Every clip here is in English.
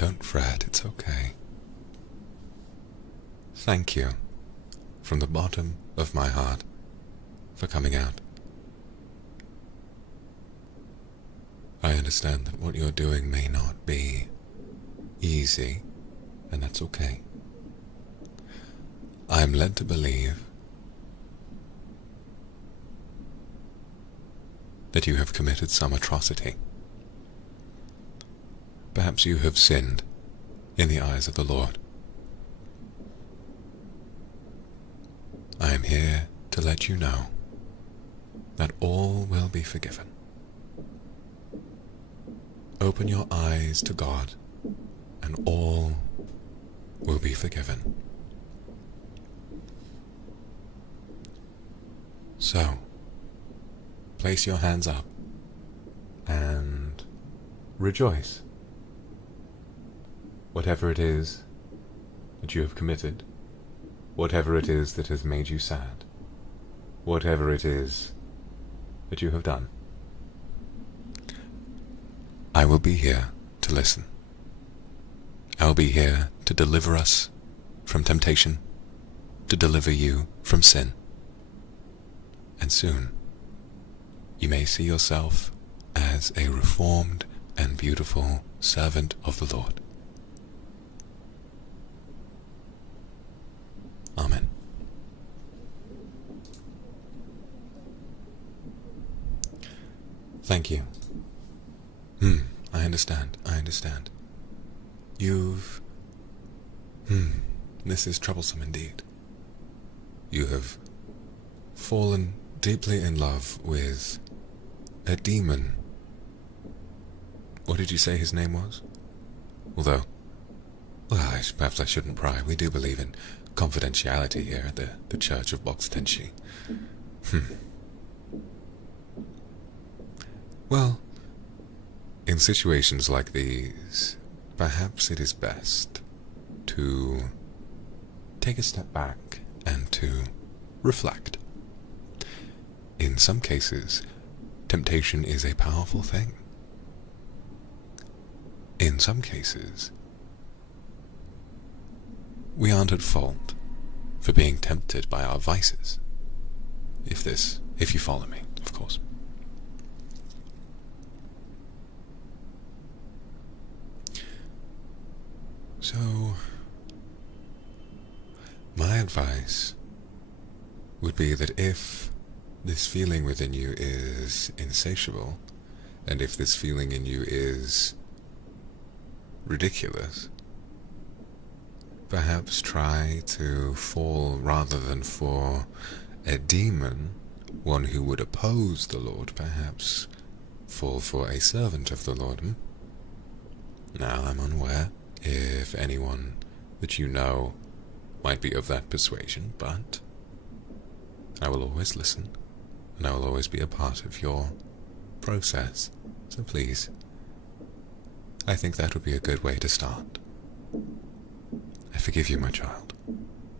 don't fret, it's okay. Thank you, from the bottom of my heart, for coming out. I understand that what you're doing may not be easy, and that's okay. I am led to believe that you have committed some atrocity. Perhaps you have sinned in the eyes of the Lord. I am here to let you know that all will be forgiven. Open your eyes to God, and all will be forgiven. So, place your hands up and rejoice. Whatever it is that you have committed, whatever it is that has made you sad, whatever it is that you have done, I will be here to listen. I will be here to deliver us from temptation, to deliver you from sin. And soon, you may see yourself as a reformed and beautiful servant of the Lord. Amen. Thank you. I understand. You've... This is troublesome indeed. You have fallen deeply in love with a demon. What did you say his name was? Although, well, perhaps I shouldn't pry. We do believe in confidentiality here at the Church of Bokstenshi. Well, in situations like these, perhaps it is best to take a step back and to reflect. In some cases, temptation is a powerful thing. In some cases, we aren't at fault for being tempted by our vices. If you follow me, of course. So, my advice would be that if this feeling within you is insatiable, and if this feeling in you is ridiculous, perhaps try to fall rather than for a demon, one who would oppose the Lord, perhaps fall for a servant of the Lord. Now, I'm unaware if anyone that you know might be of that persuasion, but I will always listen, and I will always be a part of your process. So please, I think that would be a good way to start. I forgive you, my child.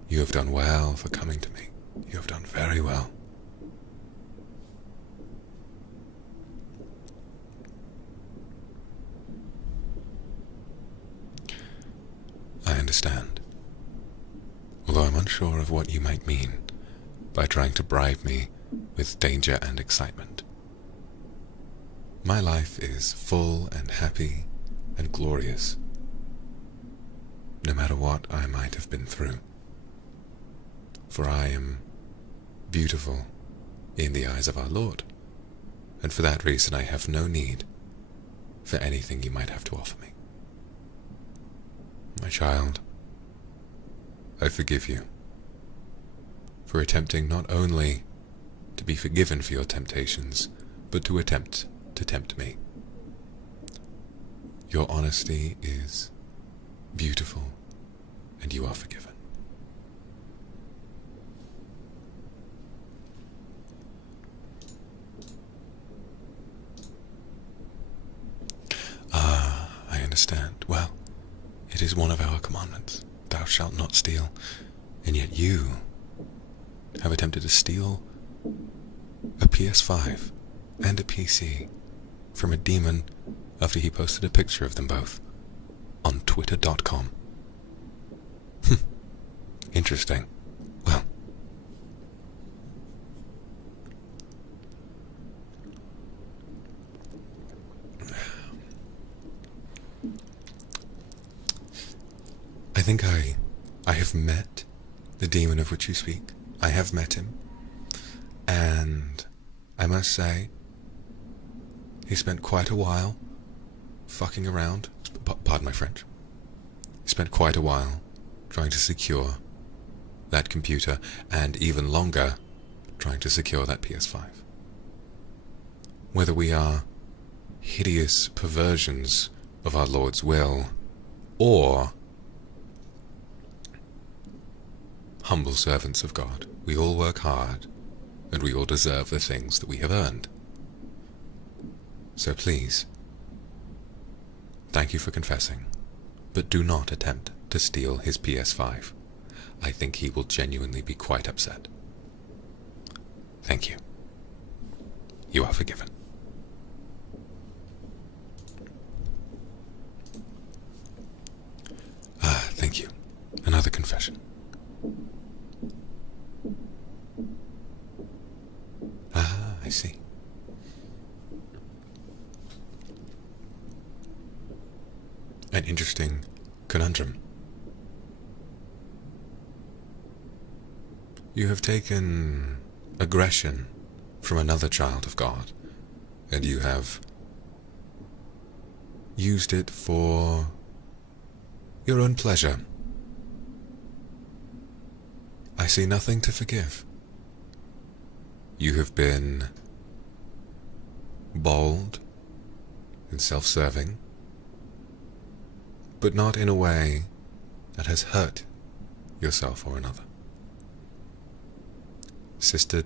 You have done well for coming to me. You have done very well. I understand, although I'm unsure of what you might mean by trying to bribe me with danger and excitement. My life is full and happy and glorious, no matter what I might have been through, for I am beautiful in the eyes of our Lord, and for that reason I have no need for anything you might have to offer me. My child, I forgive you for attempting not only to be forgiven for your temptations, but to attempt to tempt me. Your honesty is beautiful, and you are forgiven. I understand. Well, it is one of our commandments. Thou shalt not steal. And yet you have attempted to steal a PS5 and a PC from a demon after he posted a picture of them both on twitter.com. Interesting. Well, I think I have met the demon of which you speak. I have met him, and I must say, he spent quite a while fucking around. Pardon my French. He spent quite a while trying to secure that computer, and even longer trying to secure that PS5. Whether we are hideous perversions of our Lord's will, or humble servants of God, we all work hard, and we all deserve the things that we have earned. So please, thank you for confessing, but do not attempt to steal his PS5. I think he will genuinely be quite upset. Thank you. You are forgiven. Thank you. Another confession. I see. An interesting conundrum. You have taken aggression from another child of God, and you have used it for your own pleasure. I see nothing to forgive. You have been bold and self-serving, but not in a way that has hurt yourself or another. Sister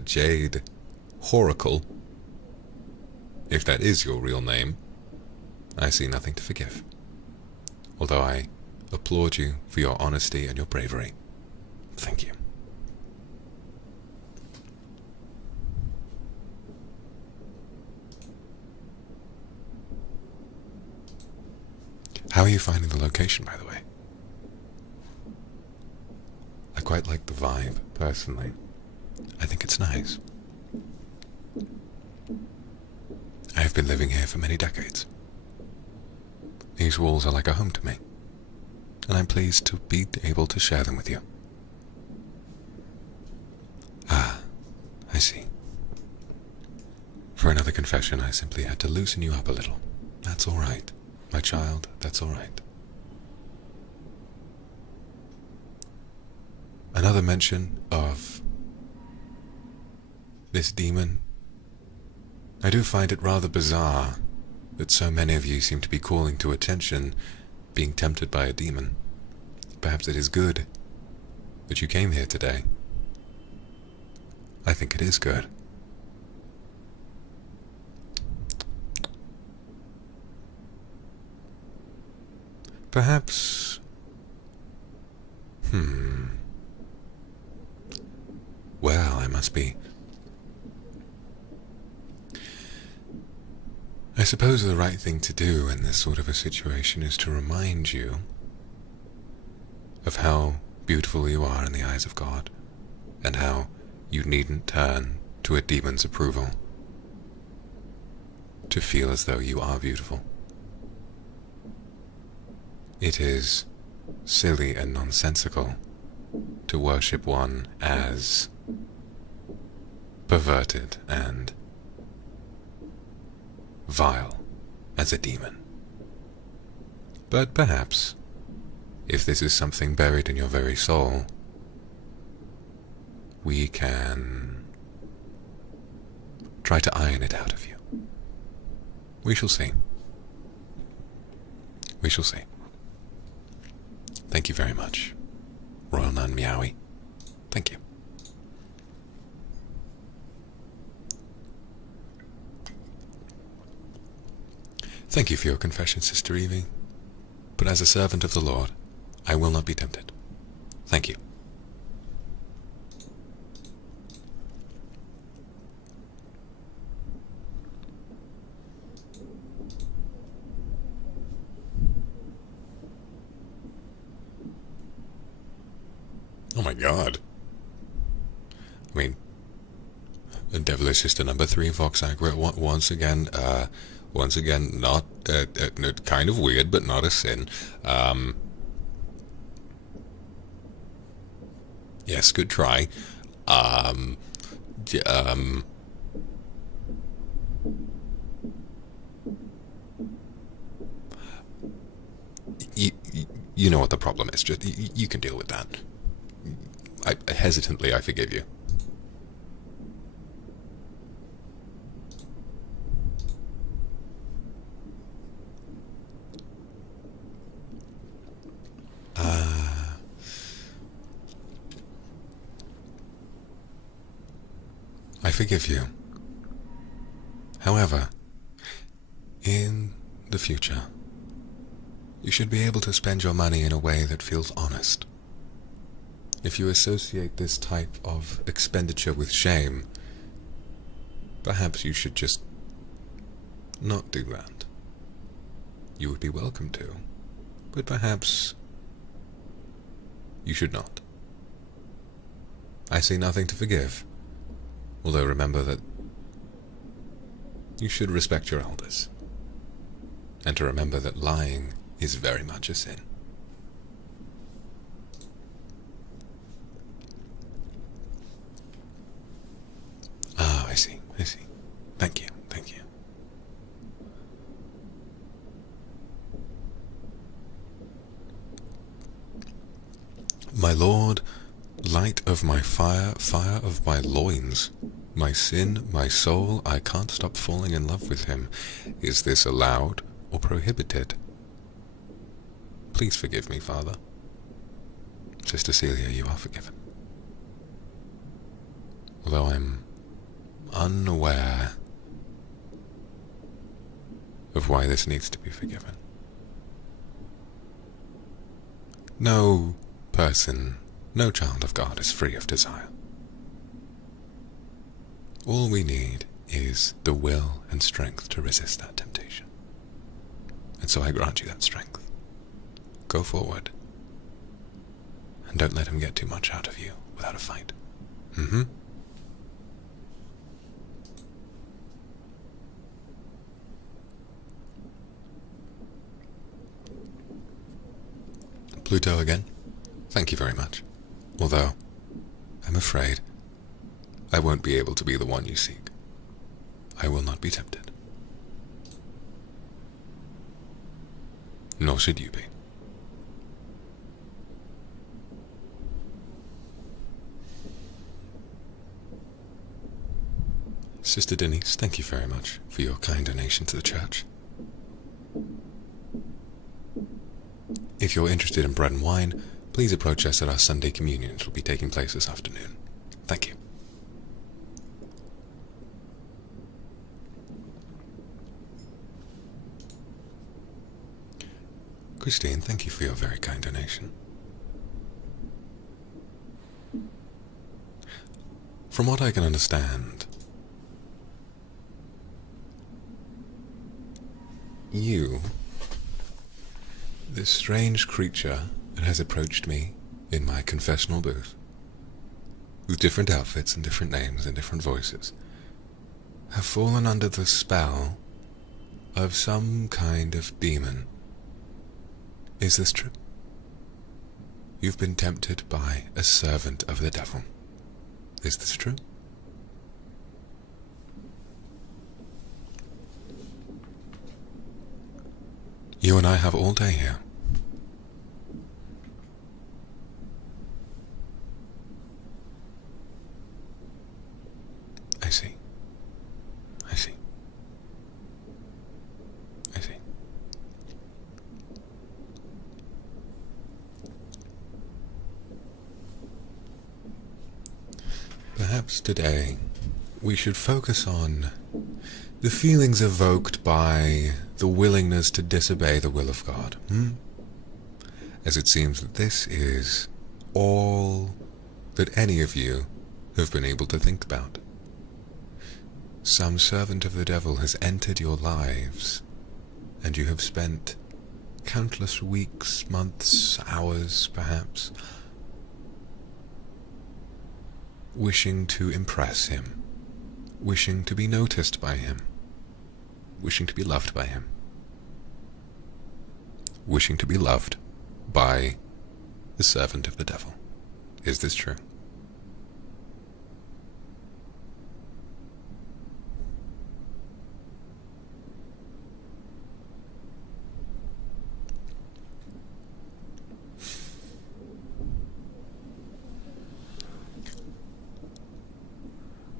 Jade Horacle, if that is your real name, I see nothing to forgive. Although I applaud you for your honesty and your bravery. Thank you. How are you finding the location, by the way? I quite like the vibe, personally. I think it's nice. I have been living here for many decades. These walls are like a home to me, and I'm pleased to be able to share them with you. I see. For another confession, I simply had to loosen you up a little. That's all right. My child, that's all right. Another mention of this demon. I do find it rather bizarre that so many of you seem to be calling to attention being tempted by a demon. Perhaps it is good that you came here today. I think it is good. Perhaps... Well, I must be... I suppose the right thing to do in this sort of a situation is to remind you of how beautiful you are in the eyes of God, and how you needn't turn to a demon's approval to feel as though you are beautiful. It is silly and nonsensical to worship one as perverted and vile as a demon. But perhaps, if this is something buried in your very soul, we can try to iron it out of you. We shall see. We shall see. Thank you very much, Royal Nun Meowie. Thank you. Thank you for your confession, Sister Evie. But as a servant of the Lord, I will not be tempted. Thank you. my god. I mean, Devilish Sister number 3, Vox Agri, once again, not, kind of weird, but not a sin. Yes, good try. You know what the problem is. Just you can deal with that. Hesitantly, I forgive you. I forgive you. However, in the future, you should be able to spend your money in a way that feels honest. If you associate this type of expenditure with shame, perhaps you should just not do that. You would be welcome to, but perhaps you should not. I see nothing to forgive, although remember that you should respect your elders, and to remember that lying is very much a sin. Ah, I see. Thank you. My lord, light of my fire, fire of my loins, my sin, my soul, I can't stop falling in love with him. Is this allowed or prohibited? Please forgive me, Father. Sister Celia, you are forgiven. Although I'm unaware of why this needs to be forgiven. No person, no child of God is free of desire. All we need is the will and strength to resist that temptation. And so I grant you that strength. Go forward. And don't let him get too much out of you without a fight. Pluto again, thank you very much. Although, I'm afraid I won't be able to be the one you seek. I will not be tempted. Nor should you be. Sister Denise, thank you very much for your kind donation to the church. If you're interested in bread and wine, please approach us at our Sunday communion, which will be taking place this afternoon. Thank you. Christine, thank you for your very kind donation. From what I can understand, you, this strange creature that has approached me in my confessional booth, with different outfits and different names and different voices, have fallen under the spell of some kind of demon. Is this true? You've been tempted by a servant of the devil. Is this true? You and I have all day here. I see. Perhaps today we should focus on the feelings evoked by the willingness to disobey the will of God. As it seems that this is all that any of you have been able to think about. Some servant of the devil has entered your lives, and you have spent countless weeks, months, hours, perhaps, wishing to impress him, wishing to be noticed by him, wishing to be loved by him, wishing to be loved by the servant of the devil. Is this true?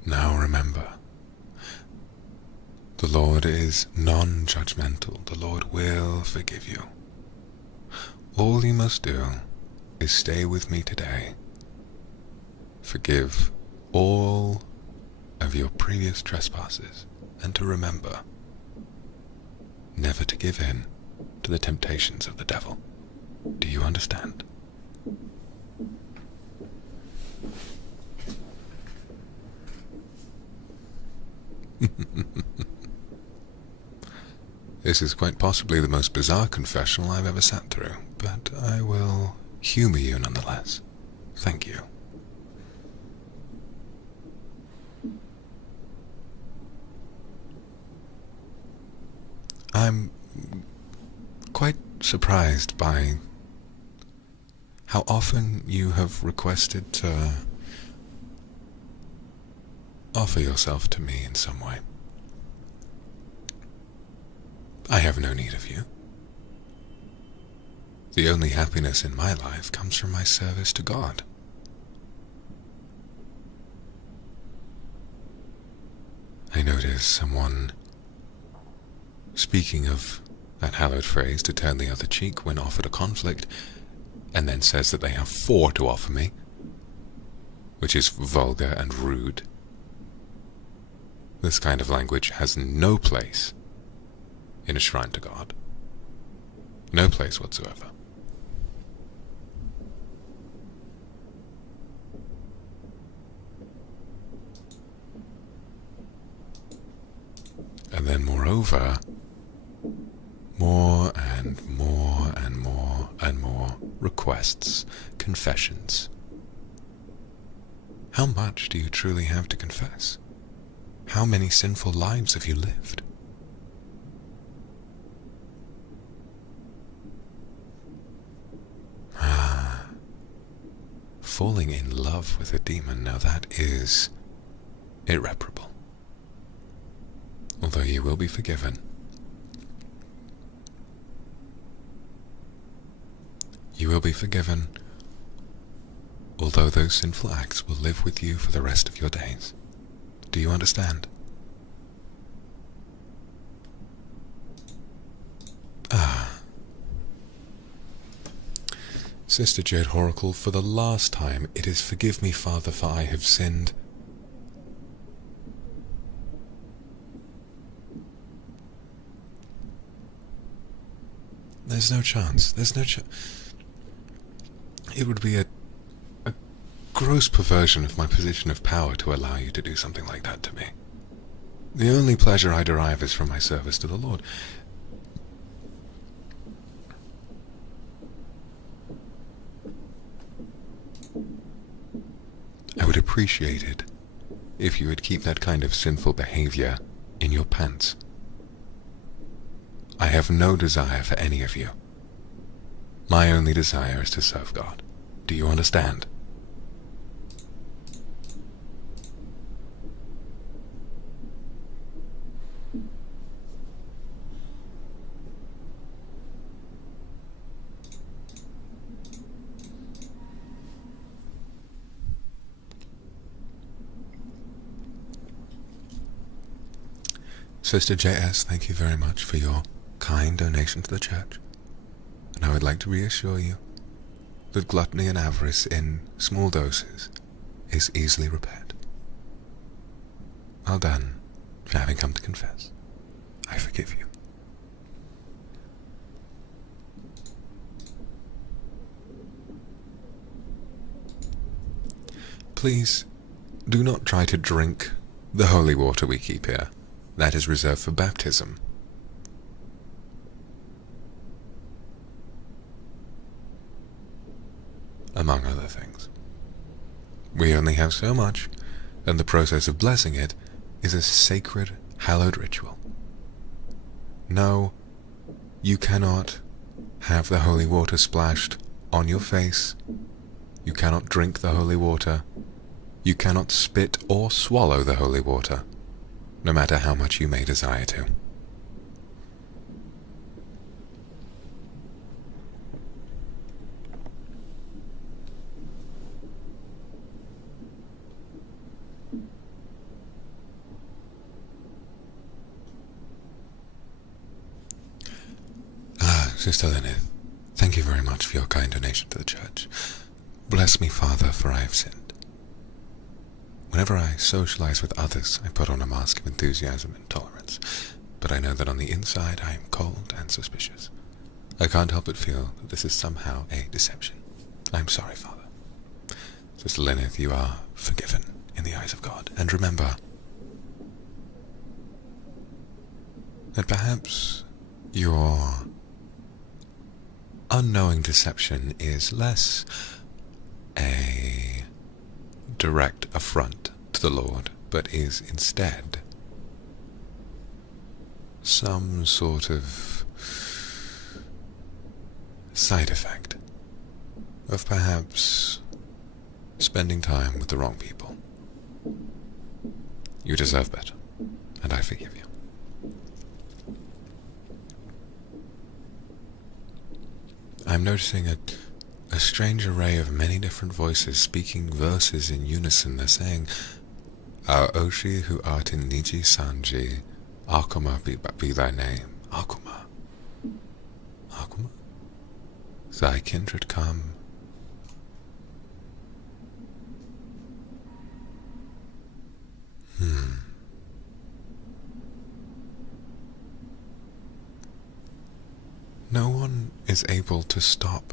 Now remember, the Lord is non-judgmental. The Lord will forgive you. All you must do is stay with me today. Forgive all of your previous trespasses, and to remember never to give in to the temptations of the devil. Do you understand? This is quite possibly the most bizarre confessional I've ever sat through, but I will humor you nonetheless. Thank you. I'm quite surprised by how often you have requested to offer yourself to me in some way. I have no need of you. The only happiness in my life comes from my service to God. I notice someone speaking of that hallowed phrase to turn the other cheek when offered a conflict, and then says that they have 4 to offer me, which is vulgar and rude. This kind of language has no place in a shrine to God. No place whatsoever. And then moreover, more and more and more and more requests, confessions. How much do you truly have to confess? How many sinful lives have you lived? Falling in love with a demon, now that is irreparable. Although you will be forgiven. You will be forgiven, although those sinful acts will live with you for the rest of your days. Do you understand? Sister Jade Horacle, for the last time, it is forgive me, Father, for I have sinned. There's no chance. There's no chance. It would be a gross perversion of my position of power to allow you to do something like that to me. The only pleasure I derive is from my service to the Lord. I would appreciate it if you would keep that kind of sinful behavior in your pants. I have no desire for any of you. My only desire is to serve God. Do you understand? Sister JS, thank you very much for your kind donation to the church. And I would like to reassure you that gluttony and avarice in small doses is easily repaired. Well done for having come to confess. I forgive you. Please do not try to drink the holy water we keep here. That is reserved for baptism. Among other things. We only have so much, and the process of blessing it is a sacred, hallowed ritual. No, you cannot have the holy water splashed on your face. You cannot drink the holy water. You cannot spit or swallow the holy water, no matter how much you may desire to. Sister Lyneth, thank you very much for your kind donation to the church. Bless me, Father, for I have sinned. Whenever I socialize with others, I put on a mask of enthusiasm and tolerance, but I know that on the inside I am cold and suspicious. I can't help but feel that this is somehow a deception. I am sorry, Father. Sister Lyneth, you are forgiven in the eyes of God, and remember that perhaps your unknowing deception is less a direct affront to the Lord, but is instead some sort of side effect of perhaps spending time with the wrong people. You deserve better, and I forgive you. I'm noticing a strange array of many different voices speaking verses in unison. They're saying, Our Oshi who art in NIJISANJI, Akuma be thy name. Akuma. Akuma? Thy kindred come. No one is able to stop.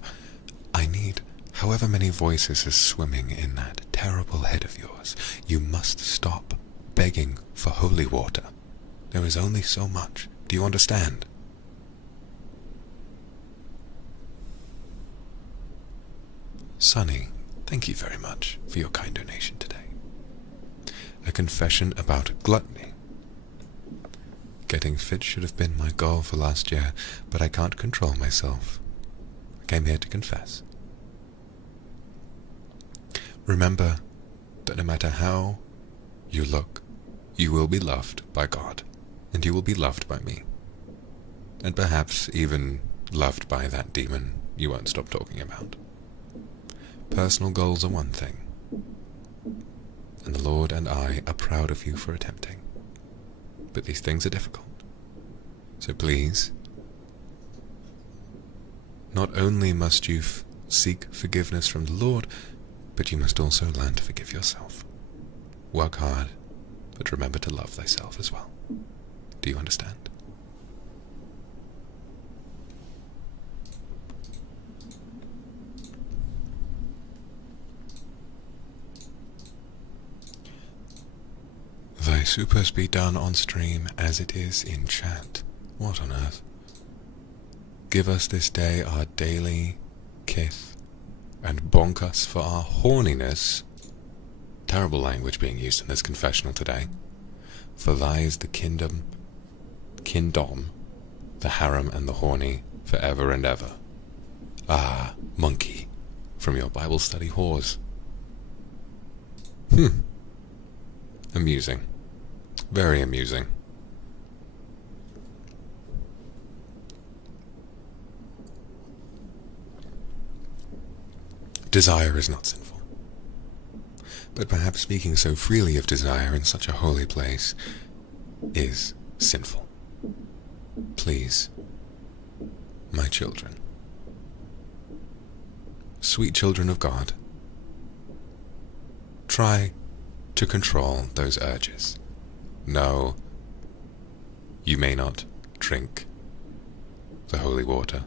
I need however many voices are swimming in that terrible head of yours. You must stop begging for holy water. There is only so much. Do you understand? Sunny, thank you very much for your kind donation today. A confession about gluttony. Getting fit should have been my goal for last year, but I can't control myself. I came here to confess. Remember that no matter how you look, you will be loved by God, and you will be loved by me, and perhaps even loved by that demon you won't stop talking about. Personal goals are one thing, and the Lord and I are proud of you for attempting. But these things are difficult. So please, not only must you seek forgiveness from the Lord, but you must also learn to forgive yourself. Work hard, but remember to love thyself as well. Do you understand? Thy supers be done on stream as it is in chat. What on earth? Give us this day our daily kith, and bonk us for our horniness. Terrible language being used in this confessional today. For thy is the kingdom, the harem and the horny, forever and ever. Ah, monkey, from your Bible study whores. Amusing. Very amusing. Desire is not sinful. But perhaps speaking so freely of desire in such a holy place is sinful. Please, my children, sweet children of God, try to control those urges. No, you may not drink the holy water.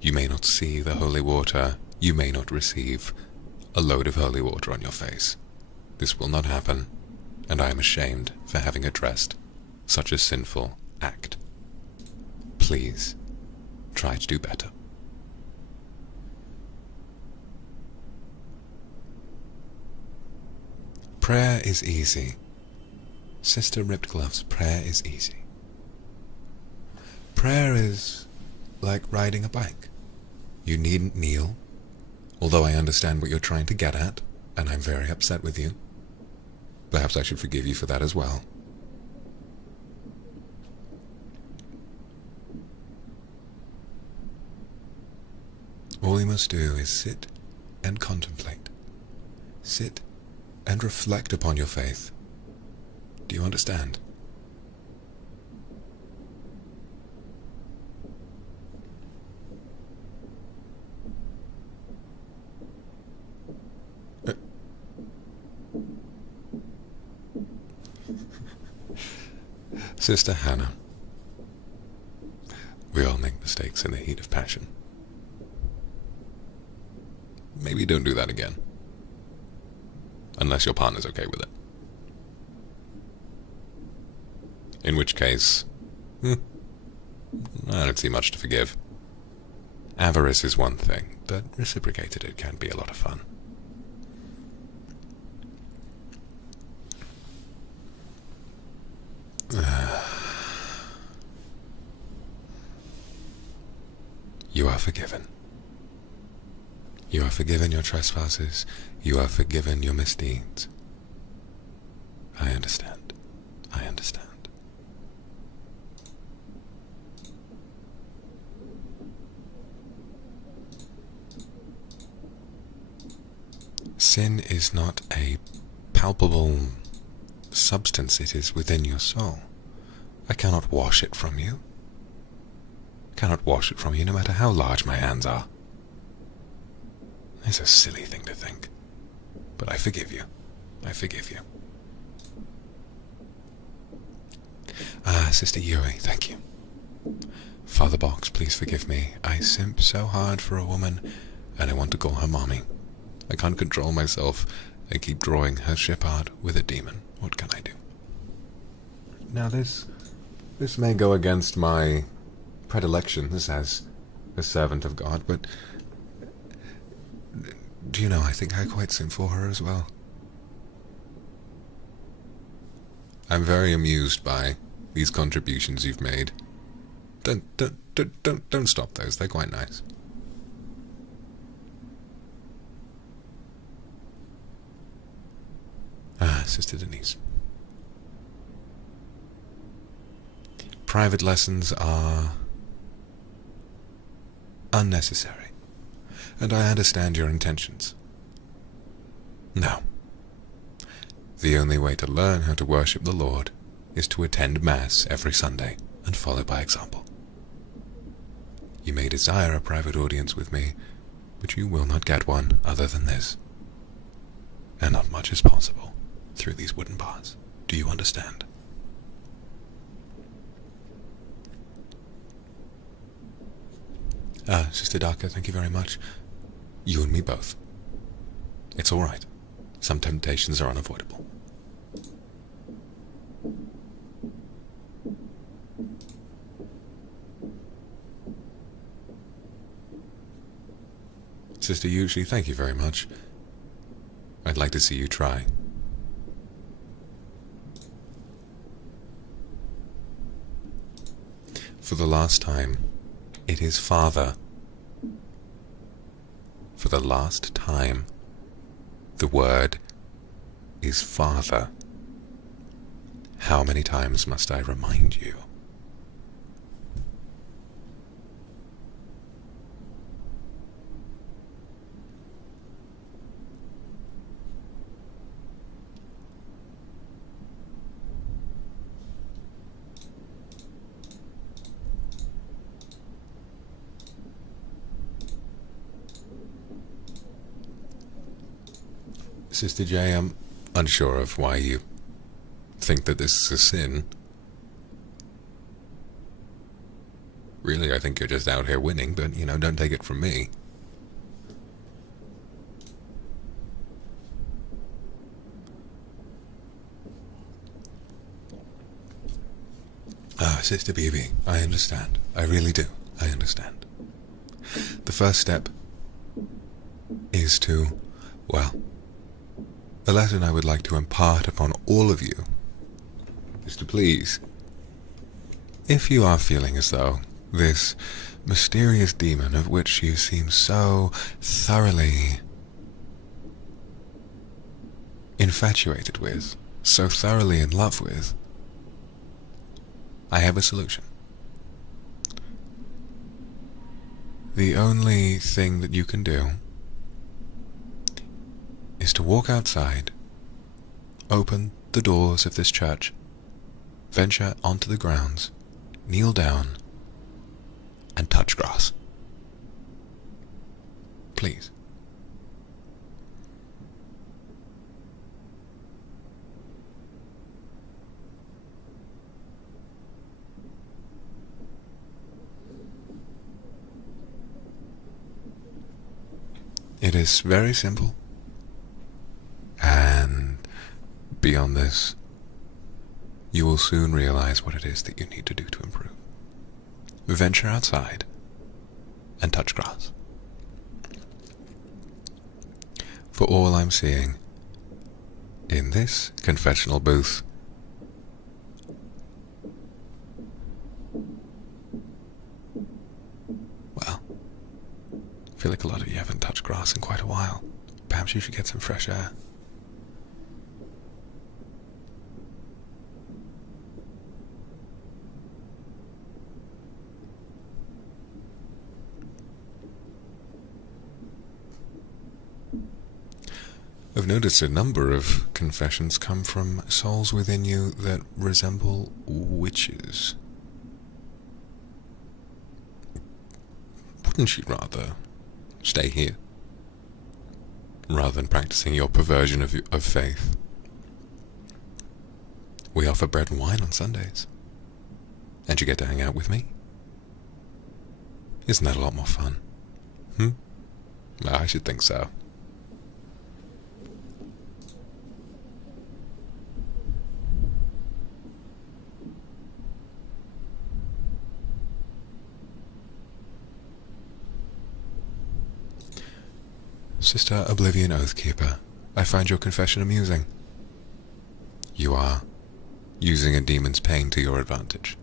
You may not see the holy water. You may not receive a load of holy water on your face. This will not happen, and I am ashamed for having addressed such a sinful act. Please, try to do better. Prayer is easy. Sister Ripped Gloves, prayer is easy. Prayer is like riding a bike. You needn't kneel, although I understand what you're trying to get at, and I'm very upset with you. Perhaps I should forgive you for that as well. All you must do is sit and contemplate. Sit and reflect upon your faith. Do you understand? Sister Hannah, we all make mistakes in the heat of passion. Maybe don't do that again. Unless your partner's okay with it. In which case, I don't see much to forgive. Avarice is one thing, but reciprocated it can be a lot of fun. You are forgiven. You are forgiven your trespasses. You are forgiven your misdeeds. I understand. I understand. Sin is not a palpable substance, it is within your soul. I cannot wash it from you. I cannot wash it from you no matter how large my hands are. It's a silly thing to think. But I forgive you. I forgive you. Sister Yui, thank you. Father Box, please forgive me. I simp so hard for a woman, and I want to call her mommy. I can't control myself. I keep drawing her ship art with a demon. What can I do? Now this may go against my predilections as a servant of God, but do you know, I think I quite simp for her as well. I'm very amused by these contributions you've made. Don't stop those. They're quite nice. Sister Denise. Private lessons are unnecessary, and I understand your intentions. No. The only way to learn how to worship the Lord is to attend Mass every Sunday and follow by example. You may desire a private audience with me, but you will not get one other than this. And not much is possible through these wooden bars. Do you understand? Sister Daka, thank you very much. You and me both. It's all right. Some temptations are unavoidable. Sister Yushi, thank you very much. I'd like to see you try. For the last time, it is Father. For the last time, the word is Father. How many times must I remind you? Sister J, I'm unsure of why you think that this is a sin. Really, I think you're just out here winning, but, you know, don't take it from me. Sister BB, I understand. I really do. I understand. The first step is to, well, a lesson I would like to impart upon all of you is to please, if you are feeling as though this mysterious demon of which you seem so thoroughly infatuated with, so thoroughly in love with, I have a solution. The only thing that you can do is to walk outside, open the doors of this church, venture onto the grounds, kneel down, and touch grass. Please. It is very simple, and beyond this, you will soon realize what it is that you need to do to improve. Venture outside and touch grass. For all I'm seeing in this confessional booth, well, I feel like a lot of you haven't touched grass in quite a while. Perhaps you should get some fresh air. I've noticed a number of confessions come from souls within you that resemble witches. Wouldn't you rather stay here, rather than practicing your perversion of faith? We offer bread and wine on Sundays, and you get to hang out with me. Isn't that a lot more fun? I should think so. Sister Oblivion Oathkeeper, I find your confession amusing. You are using a demon's pain to your advantage.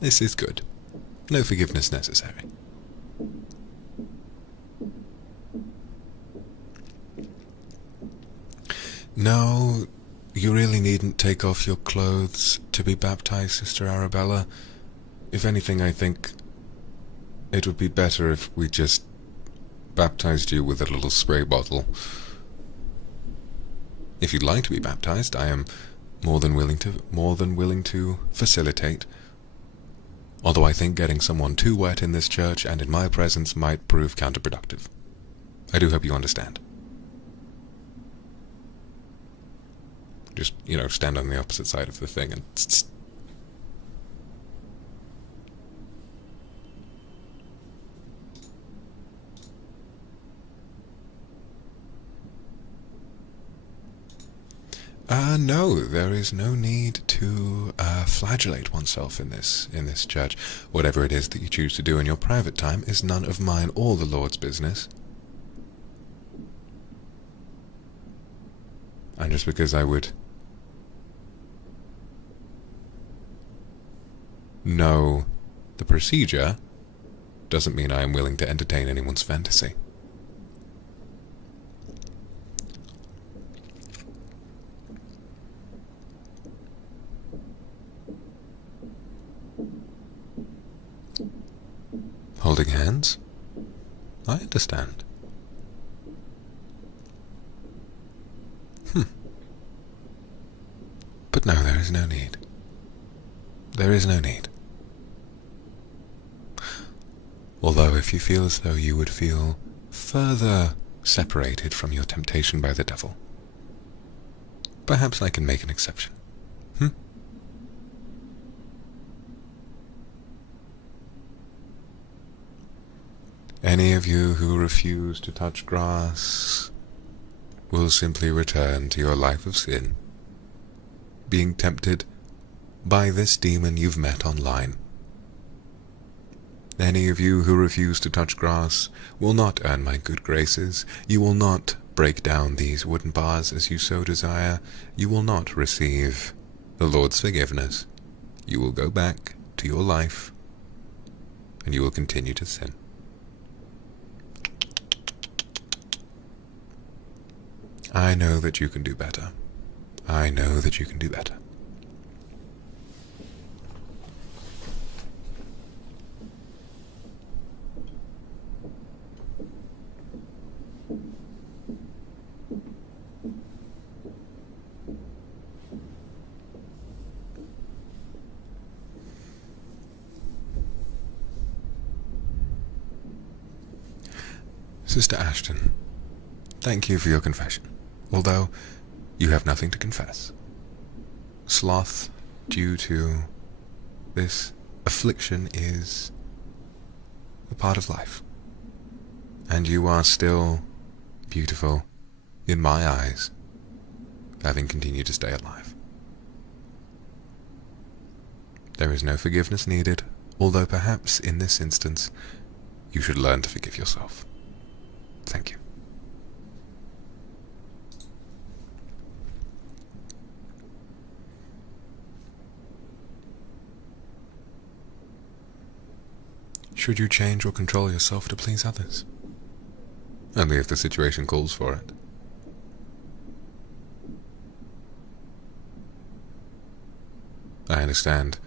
This is good. No forgiveness necessary. No, you really needn't take off your clothes to be baptized, Sister Arabella. If anything, I think it would be better if we just baptized you with a little spray bottle. If you'd like to be baptized, I am more than willing to facilitate. Although I think getting someone too wet in this church and in my presence might prove counterproductive. I do hope you understand. Just, stand on the opposite side of the thing and no, there is no need to flagellate oneself in this church. Whatever it is that you choose to do in your private time is none of mine or the Lord's business. And just because I would know the procedure doesn't mean I am willing to entertain anyone's fantasy. Holding hands? I understand. But no, there is no need. There is no need. Although if you feel as though you would feel further separated from your temptation by the devil, perhaps I can make an exception. Any of you who refuse to touch grass will simply return to your life of sin, being tempted by this demon you've met online. Any of you who refuse to touch grass will not earn my good graces. You will not break down these wooden bars as you so desire. You will not receive the Lord's forgiveness. You will go back to your life, and you will continue to sin. I know that you can do better. I know that you can do better. Sister Ashton, thank you for your confession, although you have nothing to confess. Sloth, due to this affliction, is a part of life, and you are still beautiful in my eyes, having continued to stay alive. There is no forgiveness needed, although perhaps in this instance you should learn to forgive yourself. Thank you. Should you change or control yourself to please others? Only if the situation calls for it. I understand.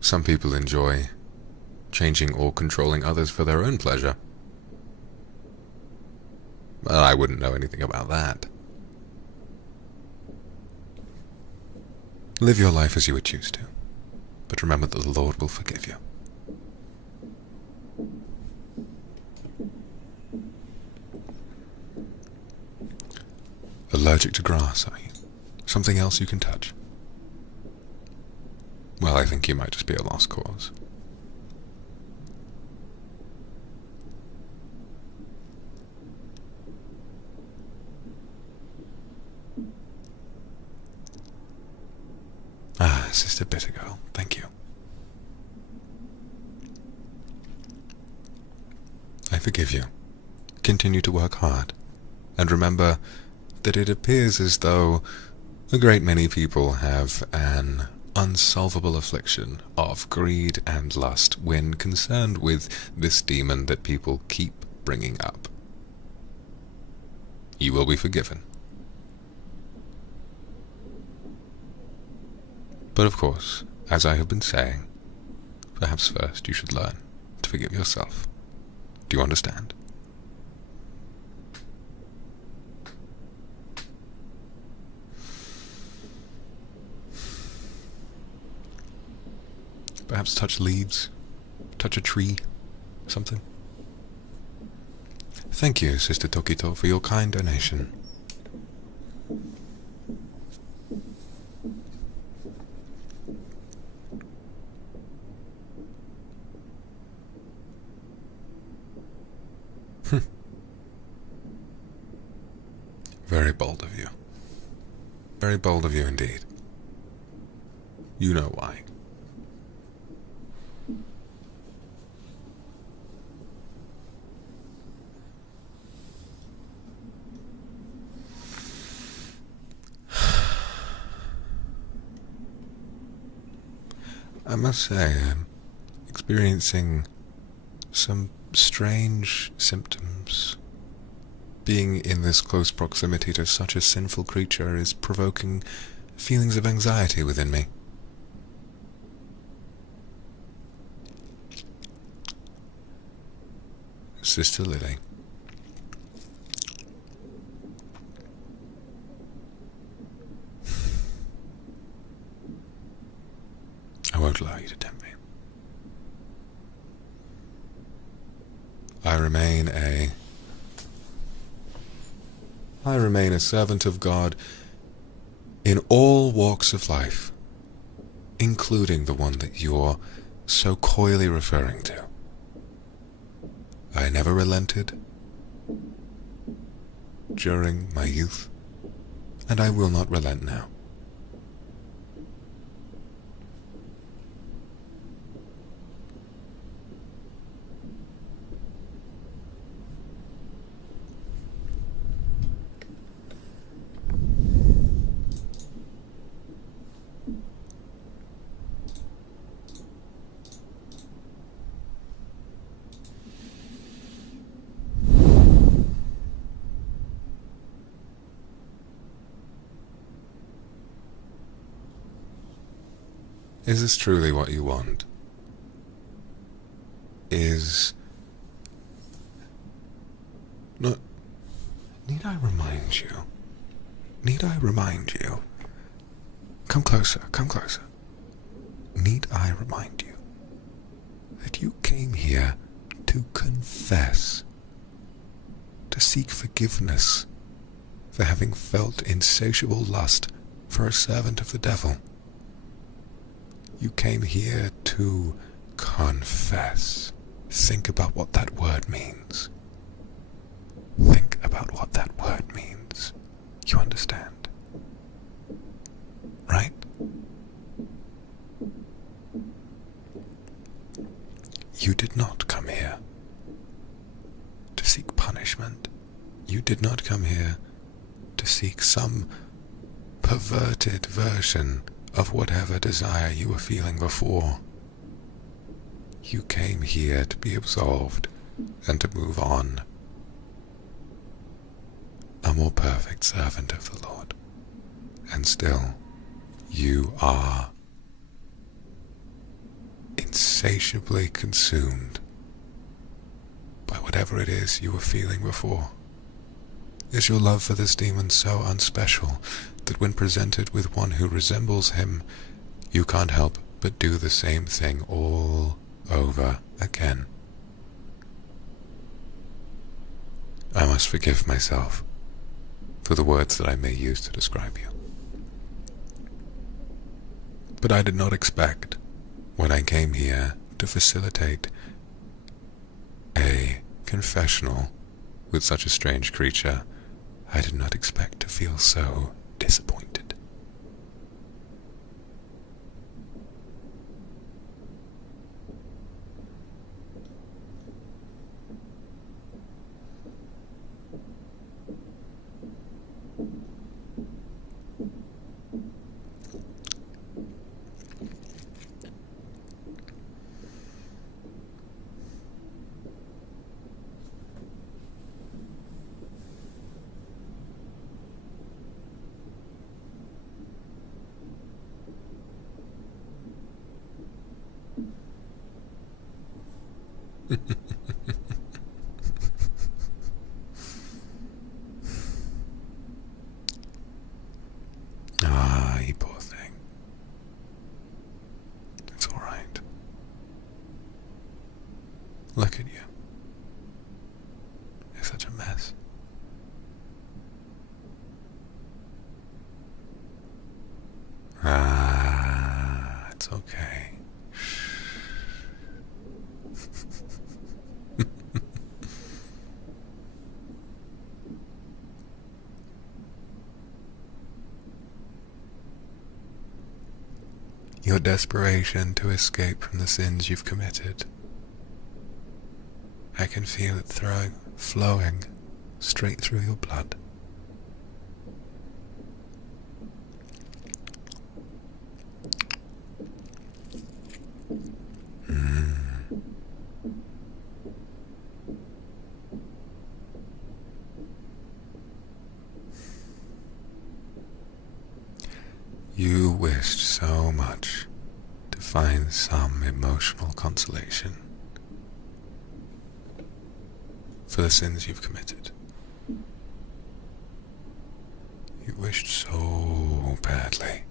Some people enjoy changing or controlling others for their own pleasure. Well, I wouldn't know anything about that. Live your life as you would choose to, but remember that the Lord will forgive you. Allergic to grass, are you? Something else you can touch? Well, I think you might just be a lost cause. Ah, Sister Bitter Girl, thank you. I forgive you. Continue to work hard, and remember that it appears as though a great many people have an unsolvable affliction of greed and lust when concerned with this demon that people keep bringing up. You will be forgiven. But of course, as I have been saying, perhaps first you should learn to forgive yourself. Do you understand? Perhaps touch leaves, touch a tree, something. Thank you, Sister Tokito, for your kind donation. Very bold of you. Very bold of you indeed. You know why. I must say, I'm experiencing some strange symptoms. Being in this close proximity to such a sinful creature is provoking feelings of anxiety within me. Sister Lily. I won't allow you to tempt me. I remain a servant of God in all walks of life, including the one that you're so coyly referring to. I never relented during my youth, and I will not relent now. Is this truly what you want? Is... No... Need I remind you? Need I remind you? Come closer, come closer. Need I remind you that you came here to confess, to seek forgiveness for having felt insatiable lust for a servant of the devil? You came here to confess. Think about what that word means. Think about what that word means. You understand? Right? You did not come here to seek punishment. You did not come here to seek some perverted version of whatever desire you were feeling before. You came here to be absolved and to move on. A more perfect servant of the Lord. And still, you are insatiably consumed by whatever it is you were feeling before. Is your love for this demon so unspecial that when presented with one who resembles him, you can't help but do the same thing all over again? I must forgive myself for the words that I may use to describe you. But I did not expect, when I came here to facilitate a confessional with such a strange creature, I did not expect to feel so disappointed. Ah, you poor thing. It's all right. Look at you. You're such a mess. Ah, it's okay. Your desperation to escape from the sins you've committed, I can feel it flowing straight through your blood. You wished so much to find some emotional consolation for the sins you've committed. You wished so badly.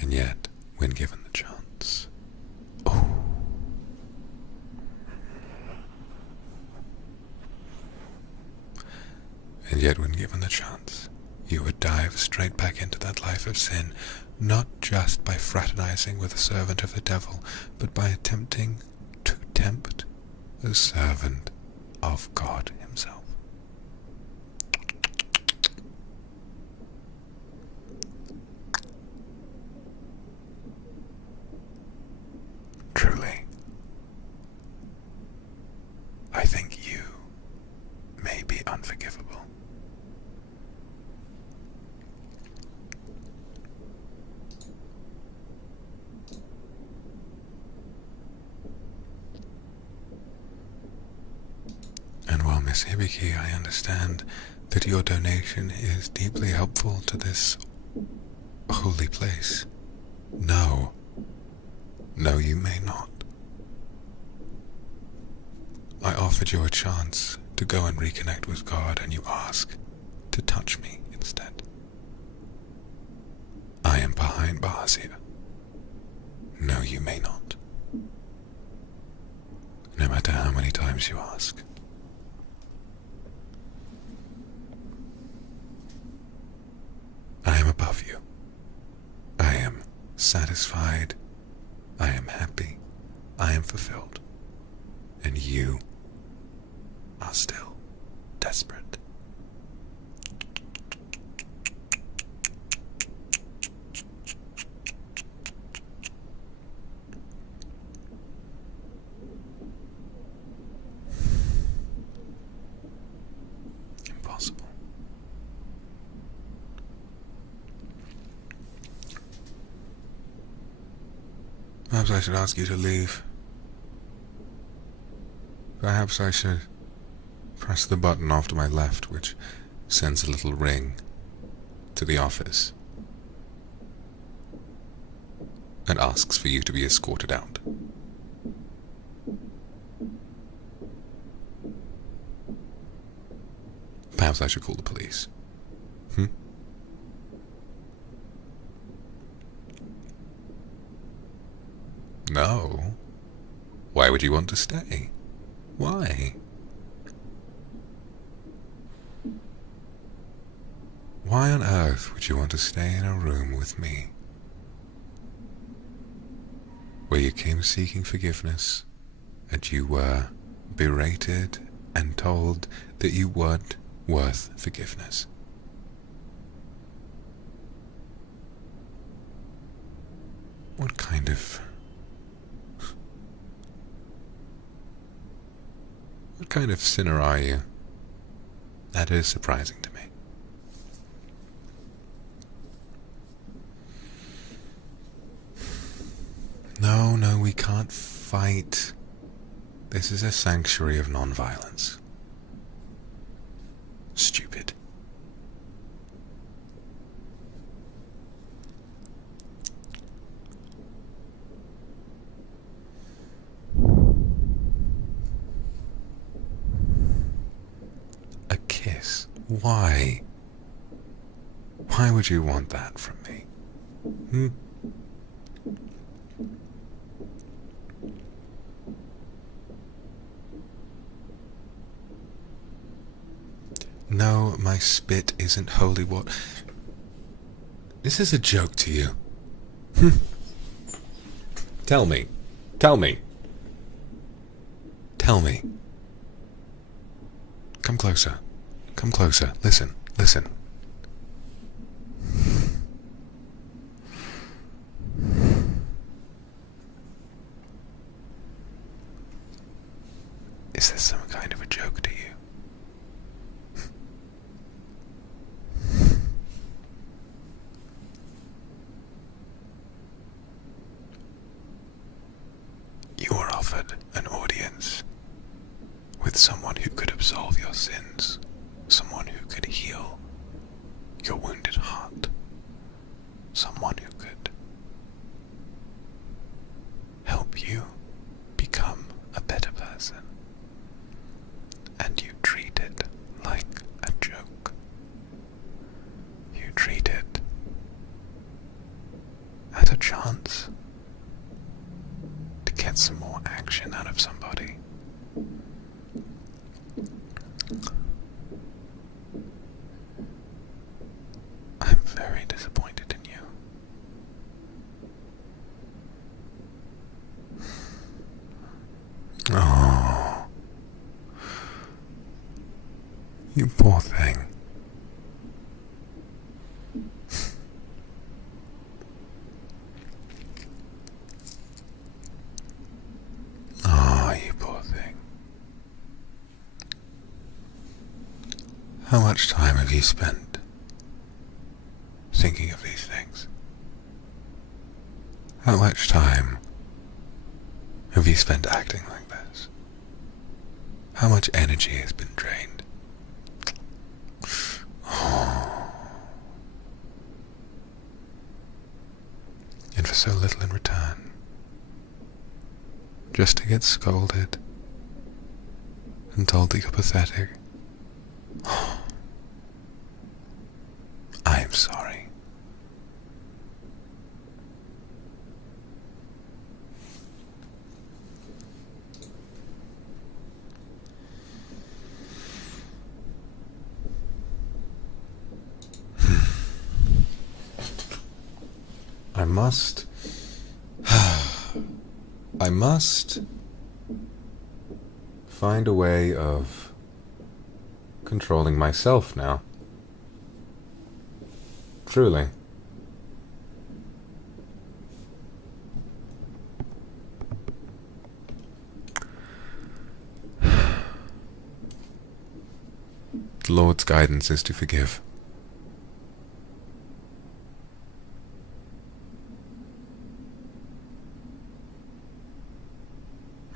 And yet, when given the chance, and yet when given the chance, you would dive straight back into that life of sin, not just by fraternizing with a servant of the devil, but by attempting to tempt the servant of God himself. Truly, I think you may be unforgivable. And while Miss Hibiki, I understand that your donation is deeply helpful to this holy place. No. No, you may not. I offered you a chance to go and reconnect with God, and you ask to touch me instead. I am behind bars here. No, you may not. No matter how many times you ask. I am above you. I am satisfied. I am happy. I am fulfilled. And you are still desperate. Impossible. Perhaps I should ask you to leave. Perhaps I should press the button off to my left, which sends a little ring to the office and asks for you to be escorted out. Perhaps I should call the police. No. Why would you want to stay? Why? Why on earth would you want to stay in a room with me, where you came seeking forgiveness, and you were berated and told that you weren't worth forgiveness? What kind of sinner are you? That is surprising to me. No, we can't fight. This is a sanctuary of non-violence. Stupid. A kiss? Why? Why would you want that from me? No, my spit isn't holy water. This is a joke to you. Tell me. Tell me. Tell me. Come closer. Come closer. Listen. Listen. Is this some kind of a joke to you? You were offered an audience with someone who could absolve your sins, someone who could heal your wounded heart, someone who could help you become a better person. And you treat it like a joke. You treat it as a chance to get some more action out of somebody. I'm very disappointed in you. Oh, you poor thing. Oh, you poor thing. How much time have you spent thinking of these things? How much time have you spent acting like this? How much energy has been drained? Oh. for so little in return, just to get scolded and told that you're pathetic. I am sorry. I must find a way of controlling myself now. Truly. The Lord's guidance is to forgive.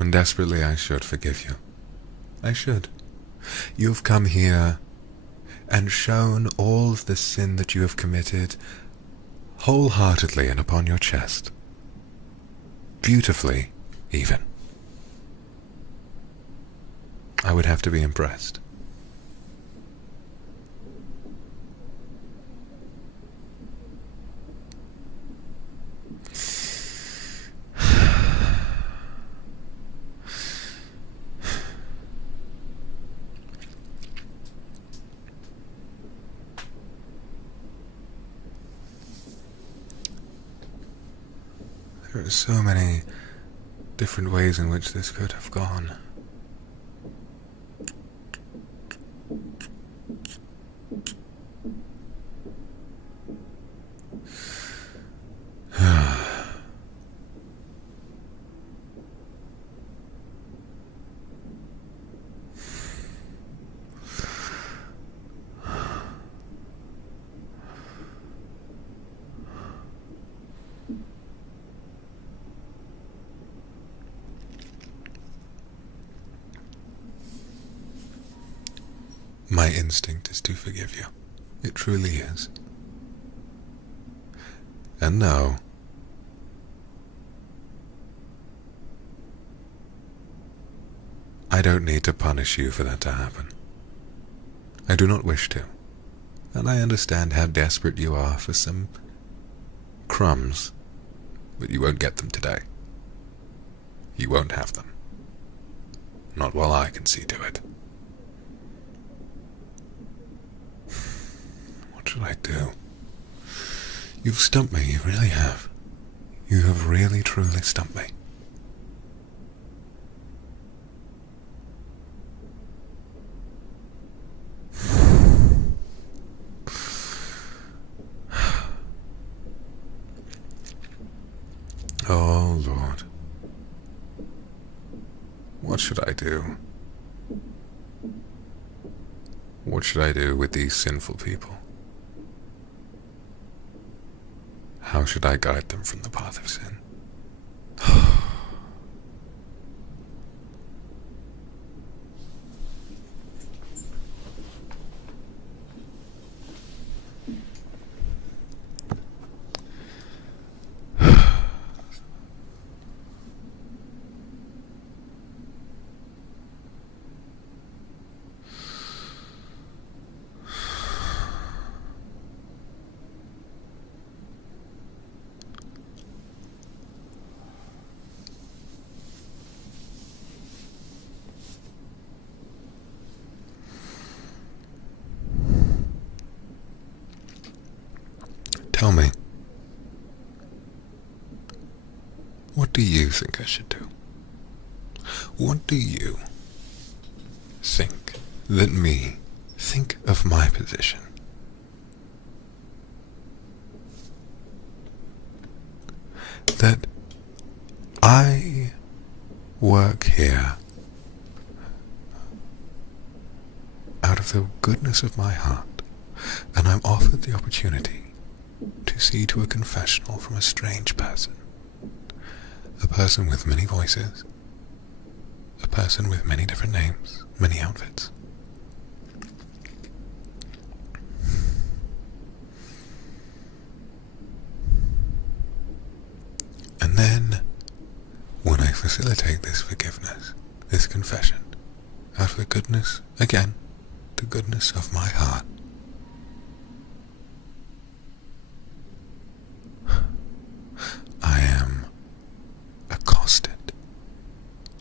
And desperately I should forgive you. I should. You've come here and shown all of the sin that you have committed wholeheartedly and upon your chest. Beautifully, even. I would have to be impressed. There are so many different ways in which this could have gone. My instinct is to forgive you. It truly is. And no, I don't need to punish you for that to happen. I do not wish to. And I understand how desperate you are for some crumbs, but you won't get them today. You won't have them. Not while I can see to it. What should I do? You've stumped me, you really have. You have really, truly stumped me. Oh, Lord. What should I do? What should I do with these sinful people? How should I guide them from the path of sin? Tell me, what do you think I should do? What do you think that me think of my position? That I work here out of the goodness of my heart, and I'm offered the opportunity to see to a confessional from a strange person, a person with many voices, a person with many different names, many outfits. facilitate this forgiveness, this confession, out of the goodness, again, the goodness of my heart. I am accosted.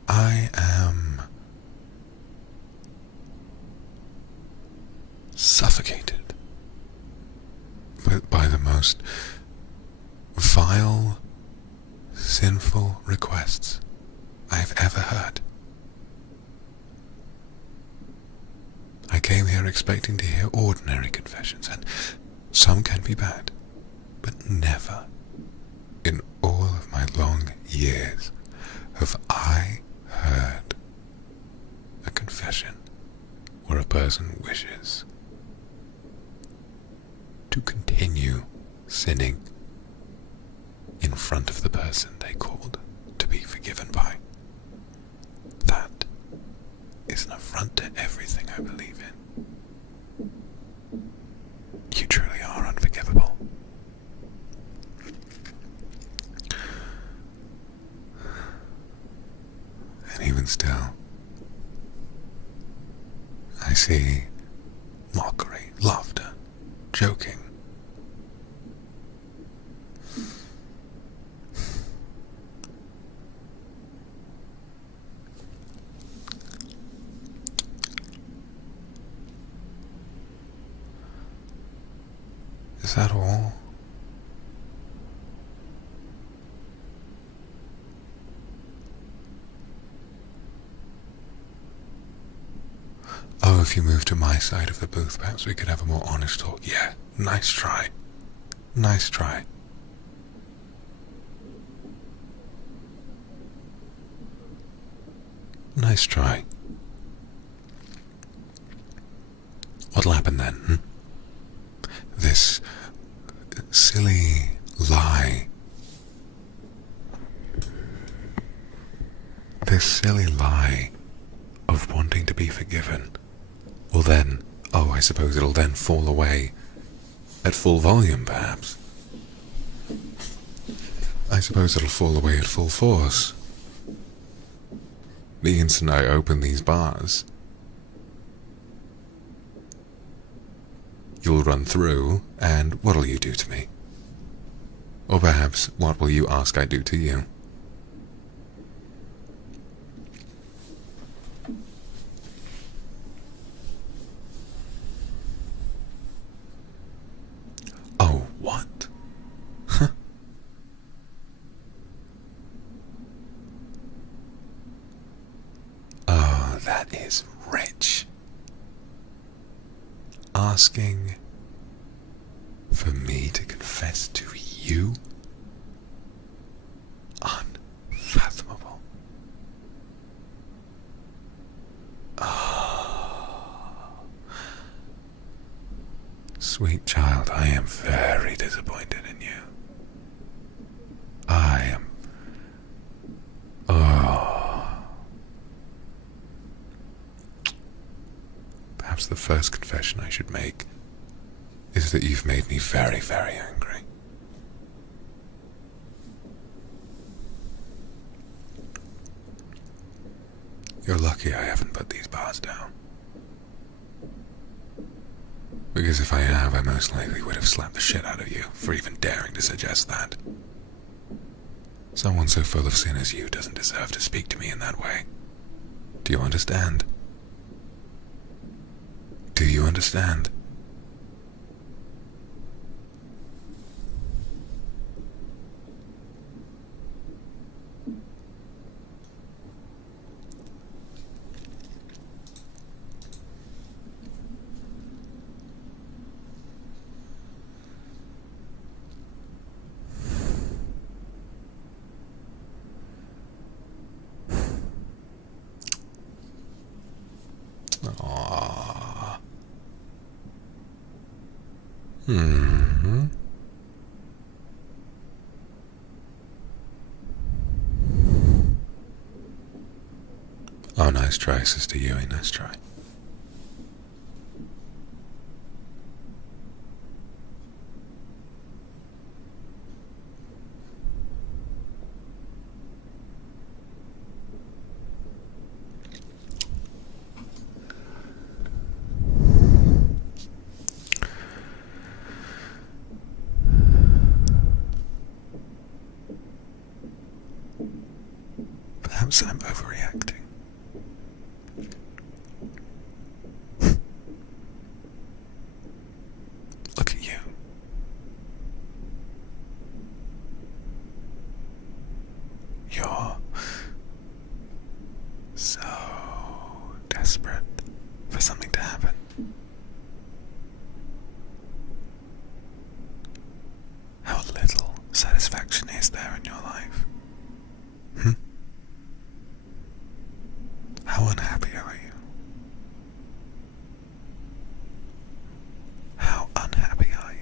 I am suffocated by the most vile, sinful requests I've ever heard. I came here expecting to hear ordinary confessions, and some can be bad, but never in all of my long years have I heard a confession where a person wishes to continue sinning in front of the person they called to be forgiven by. That is an affront to everything I believe in. You truly are unforgivable. And even still, I see mockery, laughter, joking. Is that all? Oh, if you move to my side of the booth, perhaps we could have a more honest talk. Yeah, nice try. Nice try. Nice try. What'll happen then? This silly lie. This silly lie of wanting to be forgiven will then, I suppose it'll then fall away at full volume, perhaps. I suppose it'll fall away at full force. The instant I open these bars, you'll run through, and what'll you do to me? Or perhaps, what will you ask I do to you? Oh, what? Oh, that is rich. Asking for me to confess to you? Unfathomable. Sweet child, I am very disappointed in you. I am... Perhaps the first confession I should make is that you've made me very, very angry. You're lucky I haven't put these bars down. Because if I have, I most likely would have slapped the shit out of you for even daring to suggest that. Someone so full of sin as you doesn't deserve to speak to me in that way. Do you understand? Do you understand? Aww. Mm-hmm. Oh, nice try, Sister Yui, nice try. Perhaps I'm overreacting. Look at you. You're so desperate for something to happen. How little satisfaction is there in your life? How unhappy are you? How unhappy are you?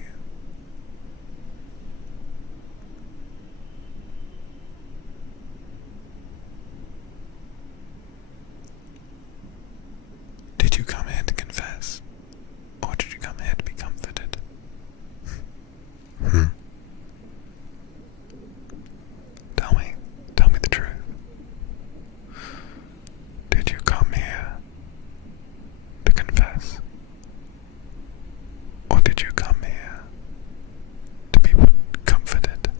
Did you come here to confess? Or did you come here to be comforted? Tell me the truth. Did you come here to confess? Or did you come here to be comforted?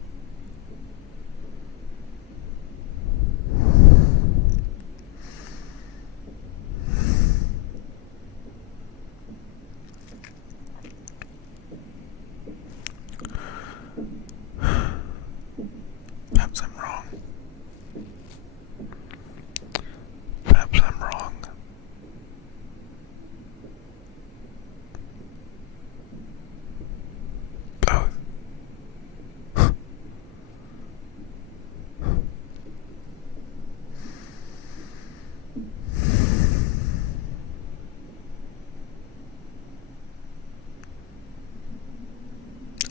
Perhaps I'm wrong. Perhaps I'm wrong. Both.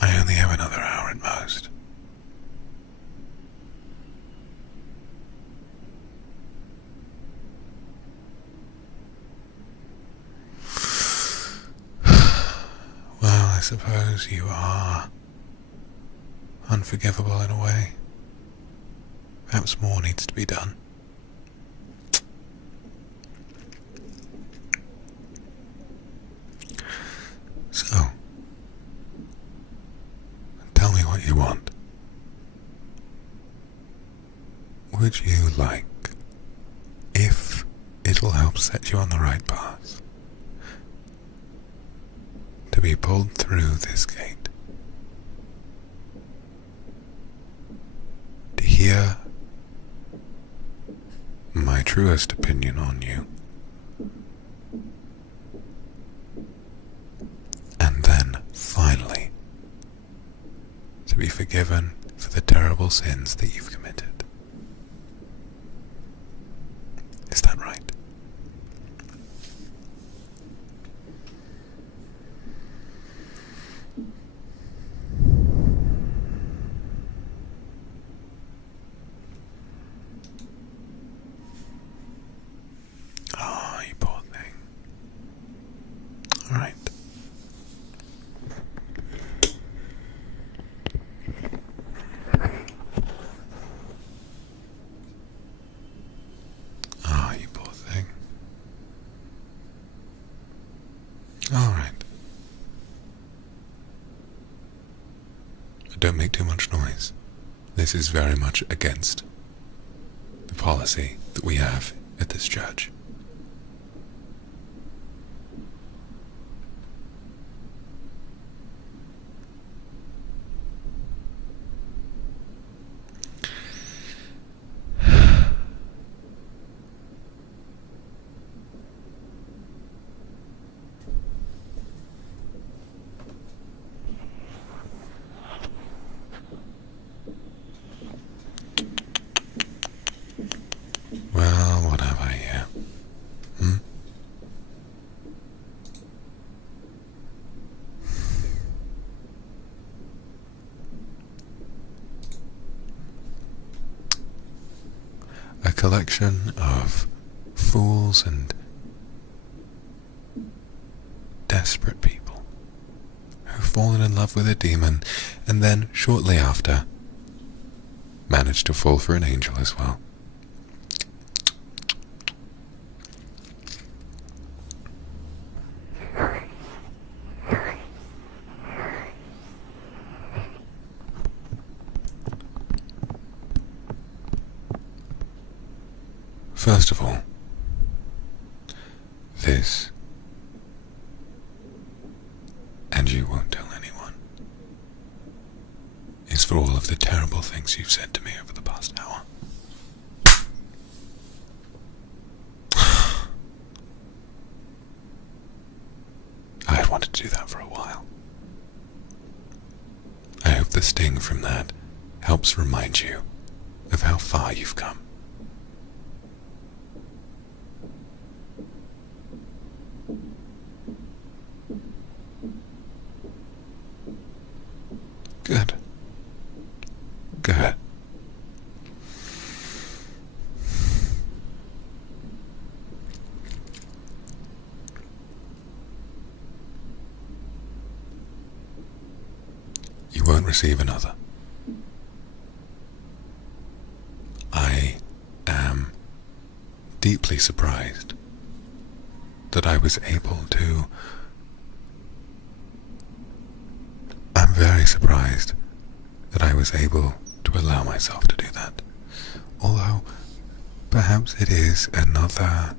I only have another hour at most. Well, I suppose you are unforgivable in a way. Perhaps more needs to be done. So, tell me what you want. Would you like, if it'll help set you on the right path, to be pulled through this gate? To hear my truest opinion on you, and then, finally, to be forgiven for the terrible sins that you've committed. Is that right? Oh, you poor thing. All right. Oh, you poor thing. All right. Don't make too much noise. This is very much against the policy that we have at this church. Well, what have I here? A collection of fools and desperate people who've fallen in love with a demon and then, shortly after, managed to fall for an angel as well. First of all, this, and you won't tell anyone, is for all of the terrible things you've said to me over the past hour. I had wanted to do that for a while. I hope the sting from that helps remind you of how far you've come. Good. Good. You won't receive another. I am deeply surprised that I was able to. I'm very surprised that I was able to allow myself to do that. Although, perhaps it is another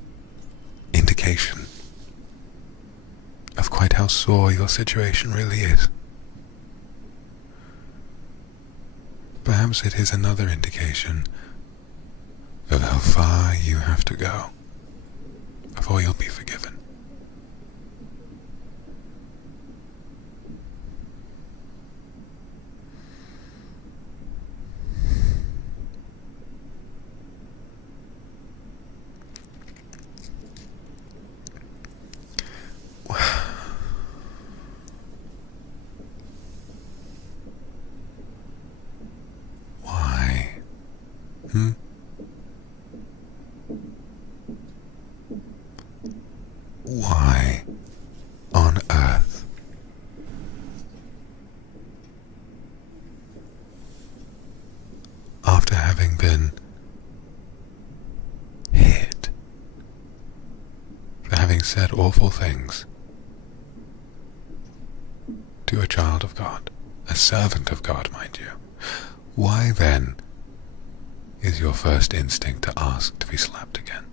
indication of quite how sore your situation really is. Perhaps it is another indication of how far you have to go before you'll be forgiven. Why? Why on earth? After having been hit for having said awful things to a child of God, a servant of God, mind you, why then is your first instinct to ask to be slapped again?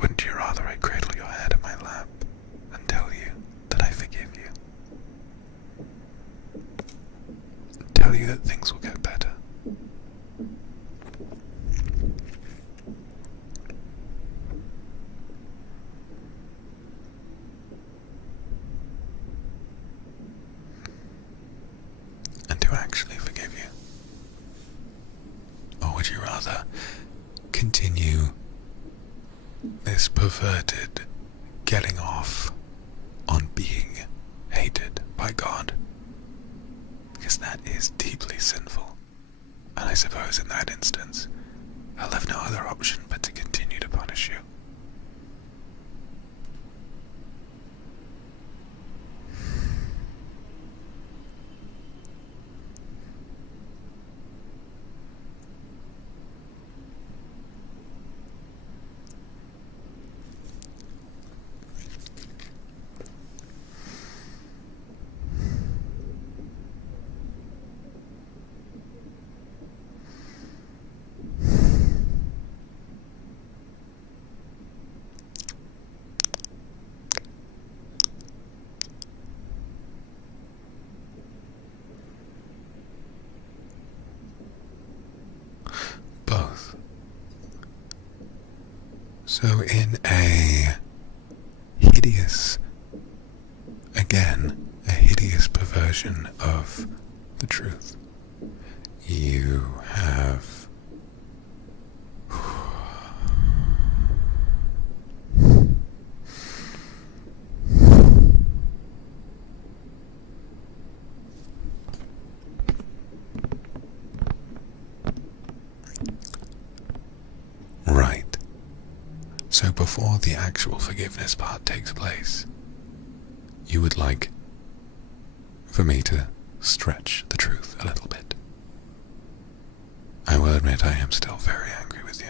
Wouldn't you rather I cradle your head in my lap and tell you that I forgive you? Tell you that things will get better. And to actually forgive you? Or would you rather continue this perverted getting off on being hated by God? Because that is deeply sinful. And I suppose in that instance, I'll have no other option but to continue to punish you. Both. So in a hideous perversion of the truth, you have So before the actual forgiveness part takes place, you would like for me to stretch the truth a little bit. I will admit I am still very angry with you.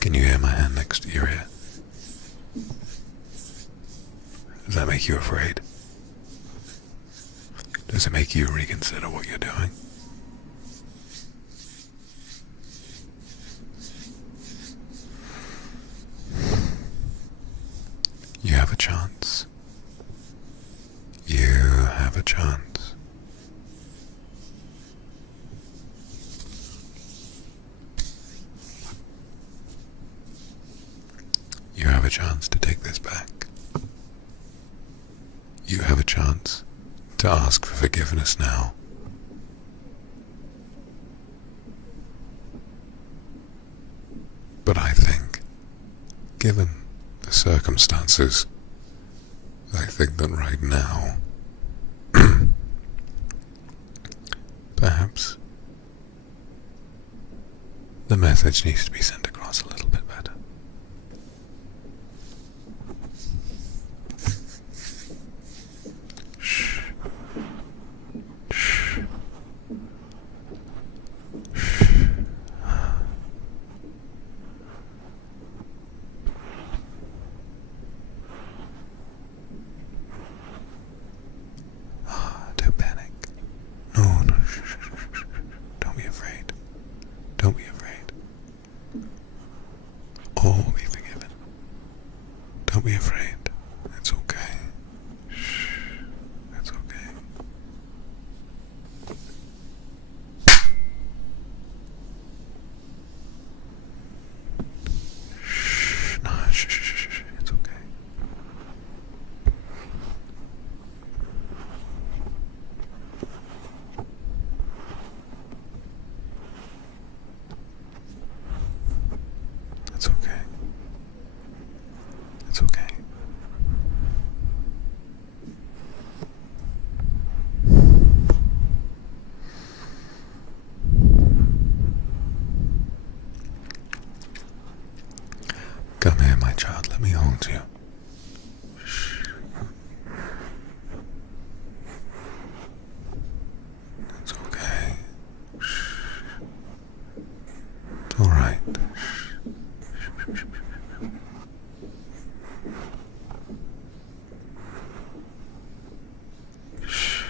Can you hear my hand next to your ear? Does that make you afraid? Does it make you reconsider what you're doing? You have a chance. You have a chance. You have a chance to take this back. You have a chance to ask for forgiveness now. But I think, given the circumstances, I think that right now, perhaps, the message needs to be sent across a little bit better. Shh. Shh. Shh. Don't panic. No, no, shh, shh, shh, shh. Don't be afraid. Don't be afraid. All will be forgiven. Don't be afraid. It's okay. Shh. It's okay. Shh. No, shh, shh, shh, shh. It's okay. It's okay. It's okay. Come here, my child. Let me hold you. Shh. It's okay. Shh. It's all right. Shh. Shh.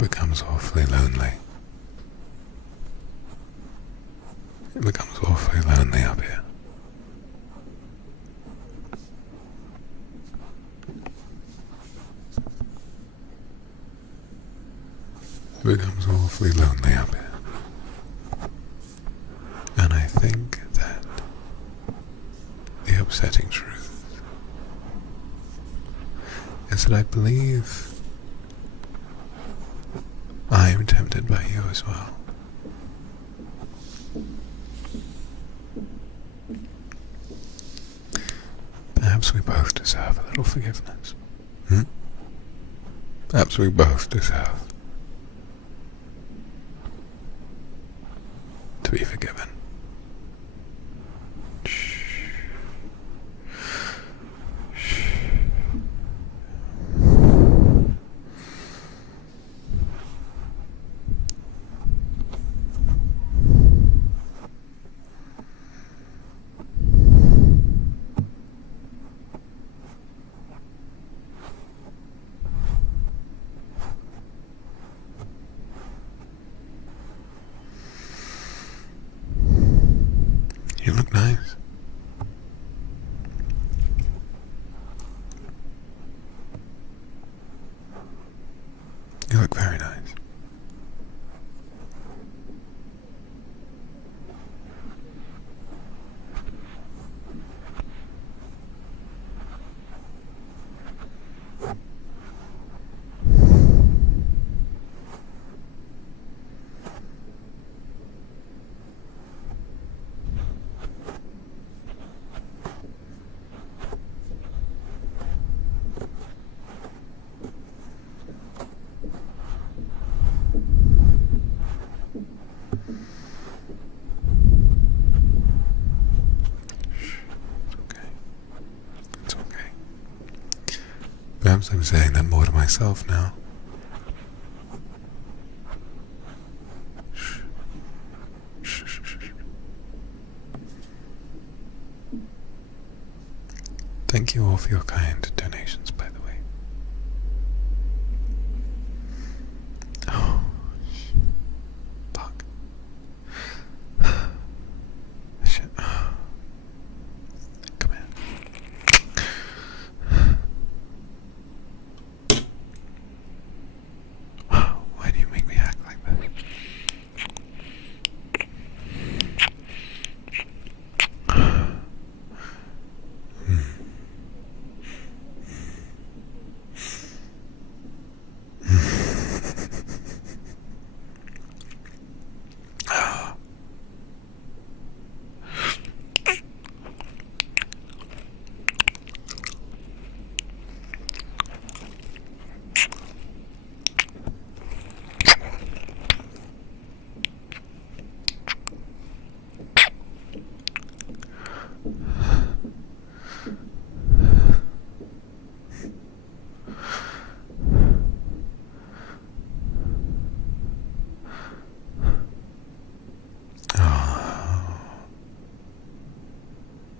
It becomes awfully lonely. It becomes awfully lonely up here. It becomes awfully lonely up here. And I think that the upsetting truth is that I believe I am tempted by you as well. Perhaps we both deserve a little forgiveness. Perhaps we both deserve to be forgiven. Shh. Shh. You look nice. You look very nice. Perhaps I'm saying that more to myself now. Shh. Shh, shh, shh, shh. Thank you all for your kind donations, by the way. Oh, fuck. Shit. Come here. Why do you make me act like that?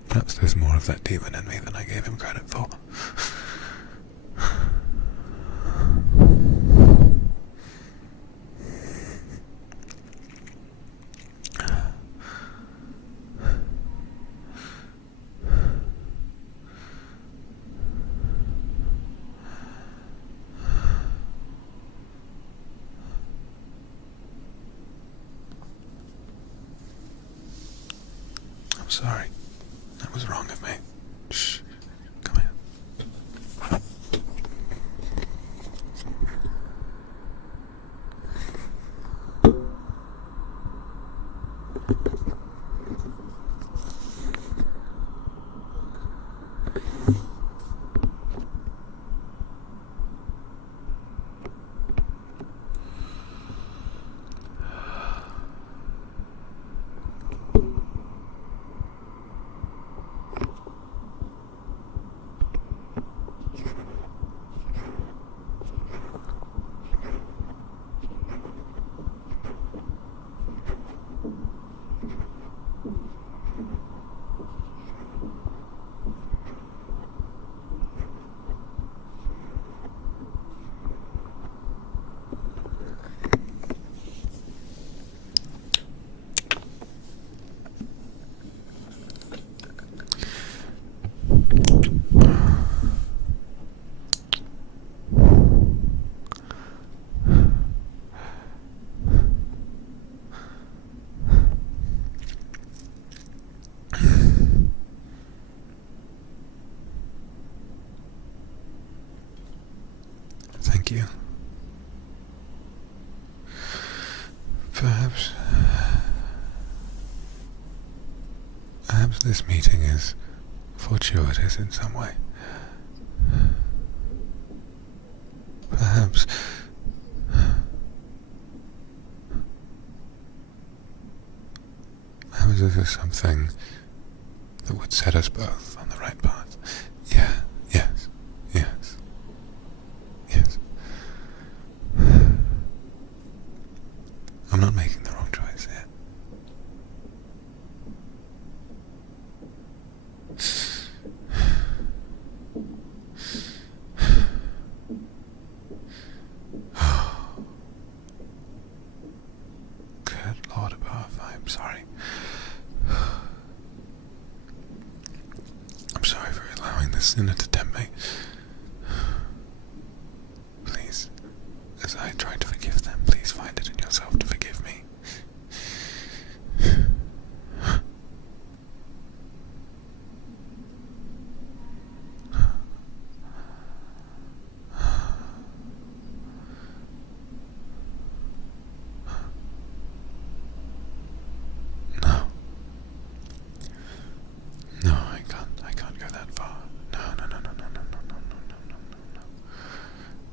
Perhaps there's more of that demon in me than I gave him credit for. I'm sorry. That was wrong of me. Shh. Come here. thank you. Perhaps this meeting is fortuitous in some way. Perhaps this is something that would set us both on the right path. Yeah, yes, yes, yes. I'm not making the wrong choice yet. Good Lord above, I'm sorry. I'm sorry for allowing this sinner to tempt me. Please, as I try to forgive them, please find it in yourself to forgive me. No, I can't go that far.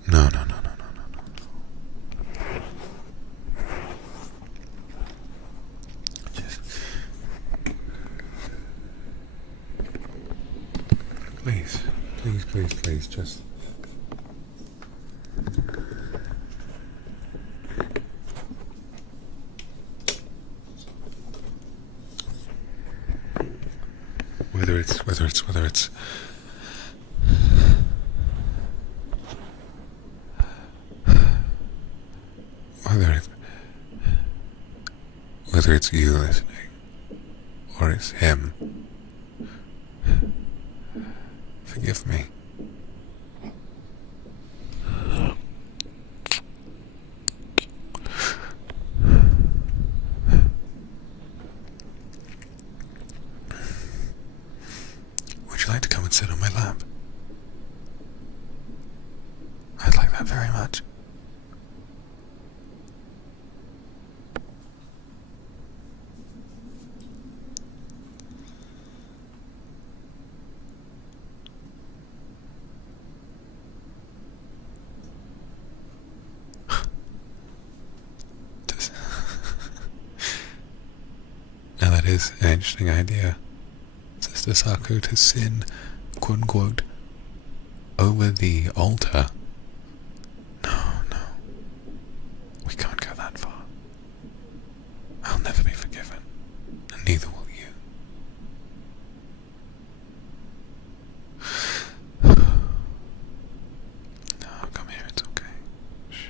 No. Just please, just whether it's you listening or it's him, forgive me. Would you like to come and sit on my lap? I'd like that very much. Now that is an interesting idea. Sister Sako to sin, quote unquote, over the altar. No. We can't go that far. I'll never be forgiven, and neither will you. No, come here, it's okay. Shh.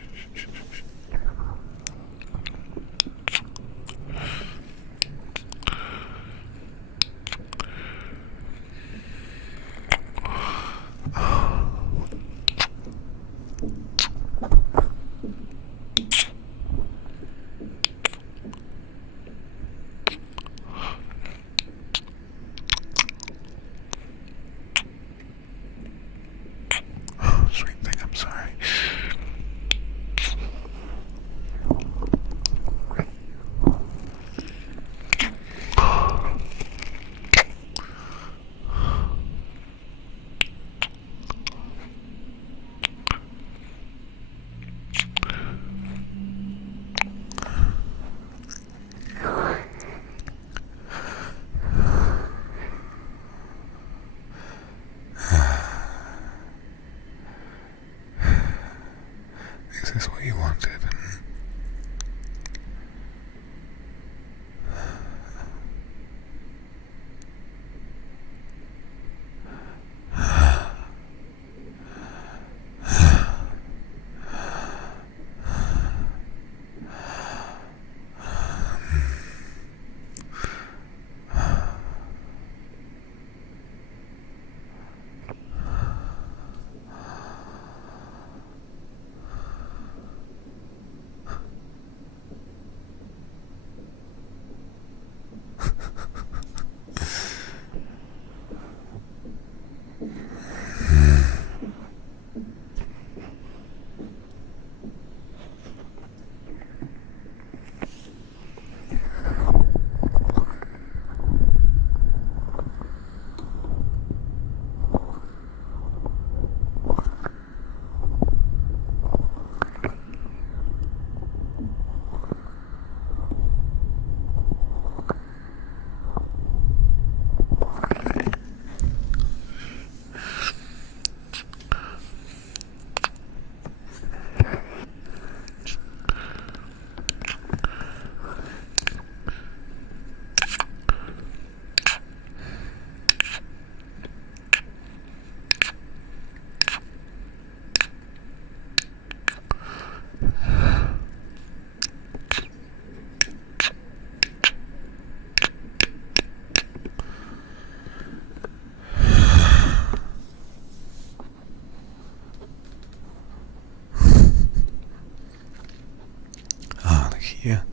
here.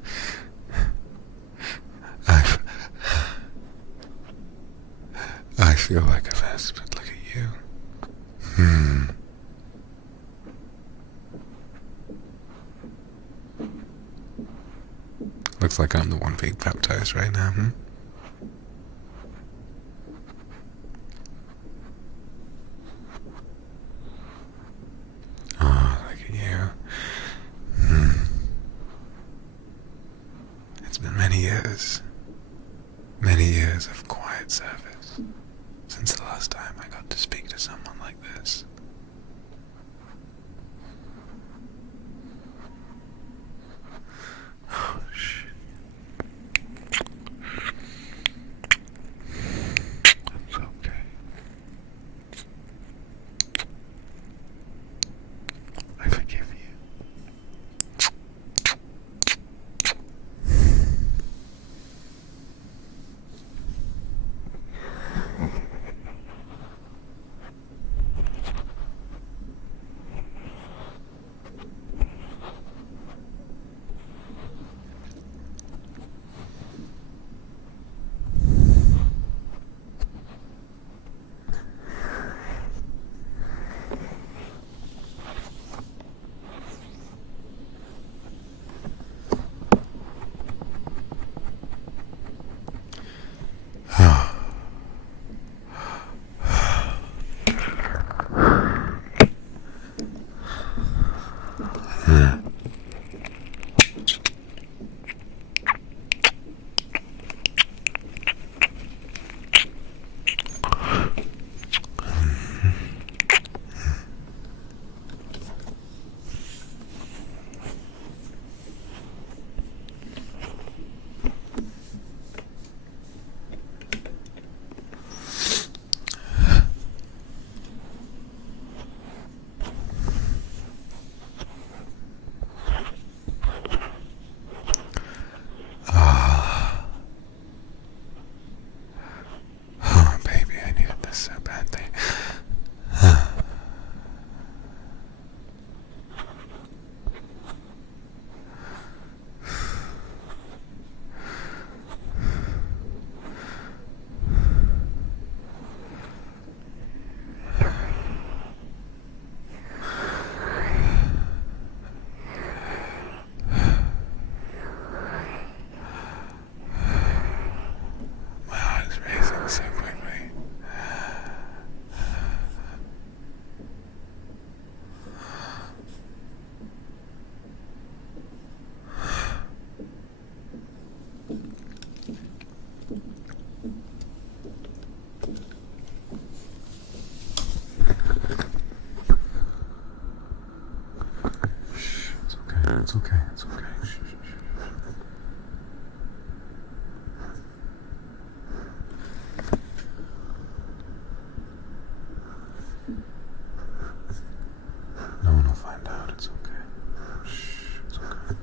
I feel like a mess, but look at you. Looks like I'm the one being baptized right now, Oh, look at you. It's been many years of quiet service since the last time I got to speak to someone like this. Oh, shit. It's okay. I forgive you. It's okay. It's okay. Shh, shh, shh. No one will find out. It's okay. Shh. It's okay.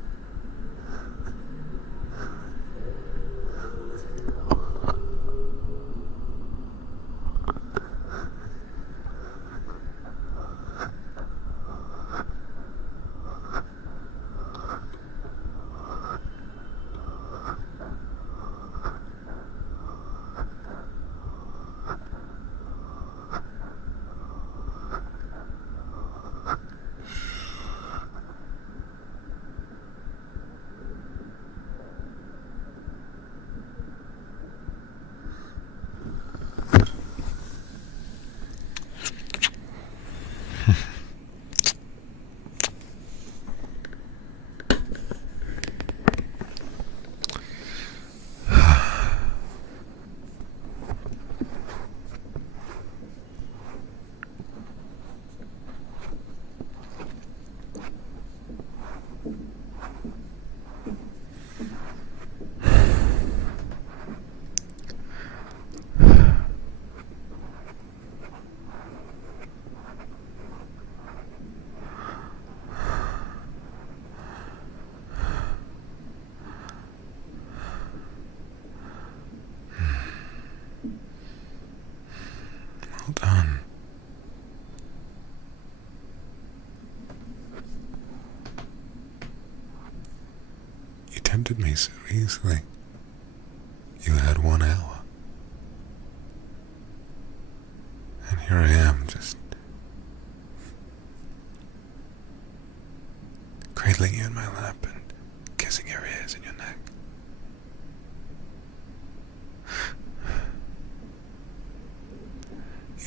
granted me so easily. You had 1 hour. And here I am, just cradling you in my lap and kissing your ears and your neck.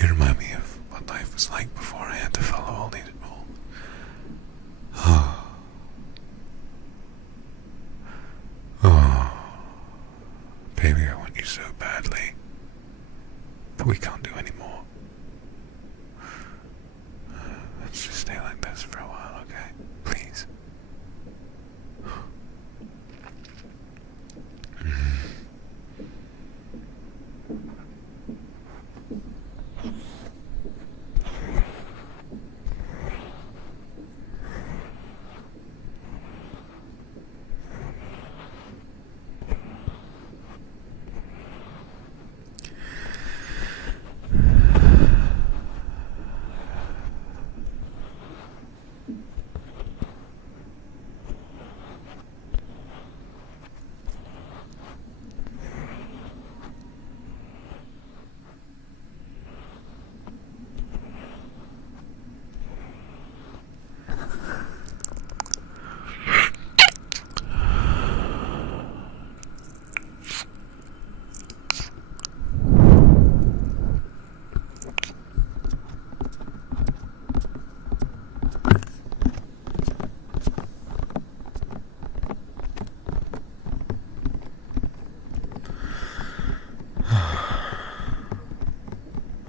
You remind me of what life was like before I had to follow all these rules. Oh, baby, I want you so badly, but we can't do any more. Let's just stay like this for a while, okay? Please.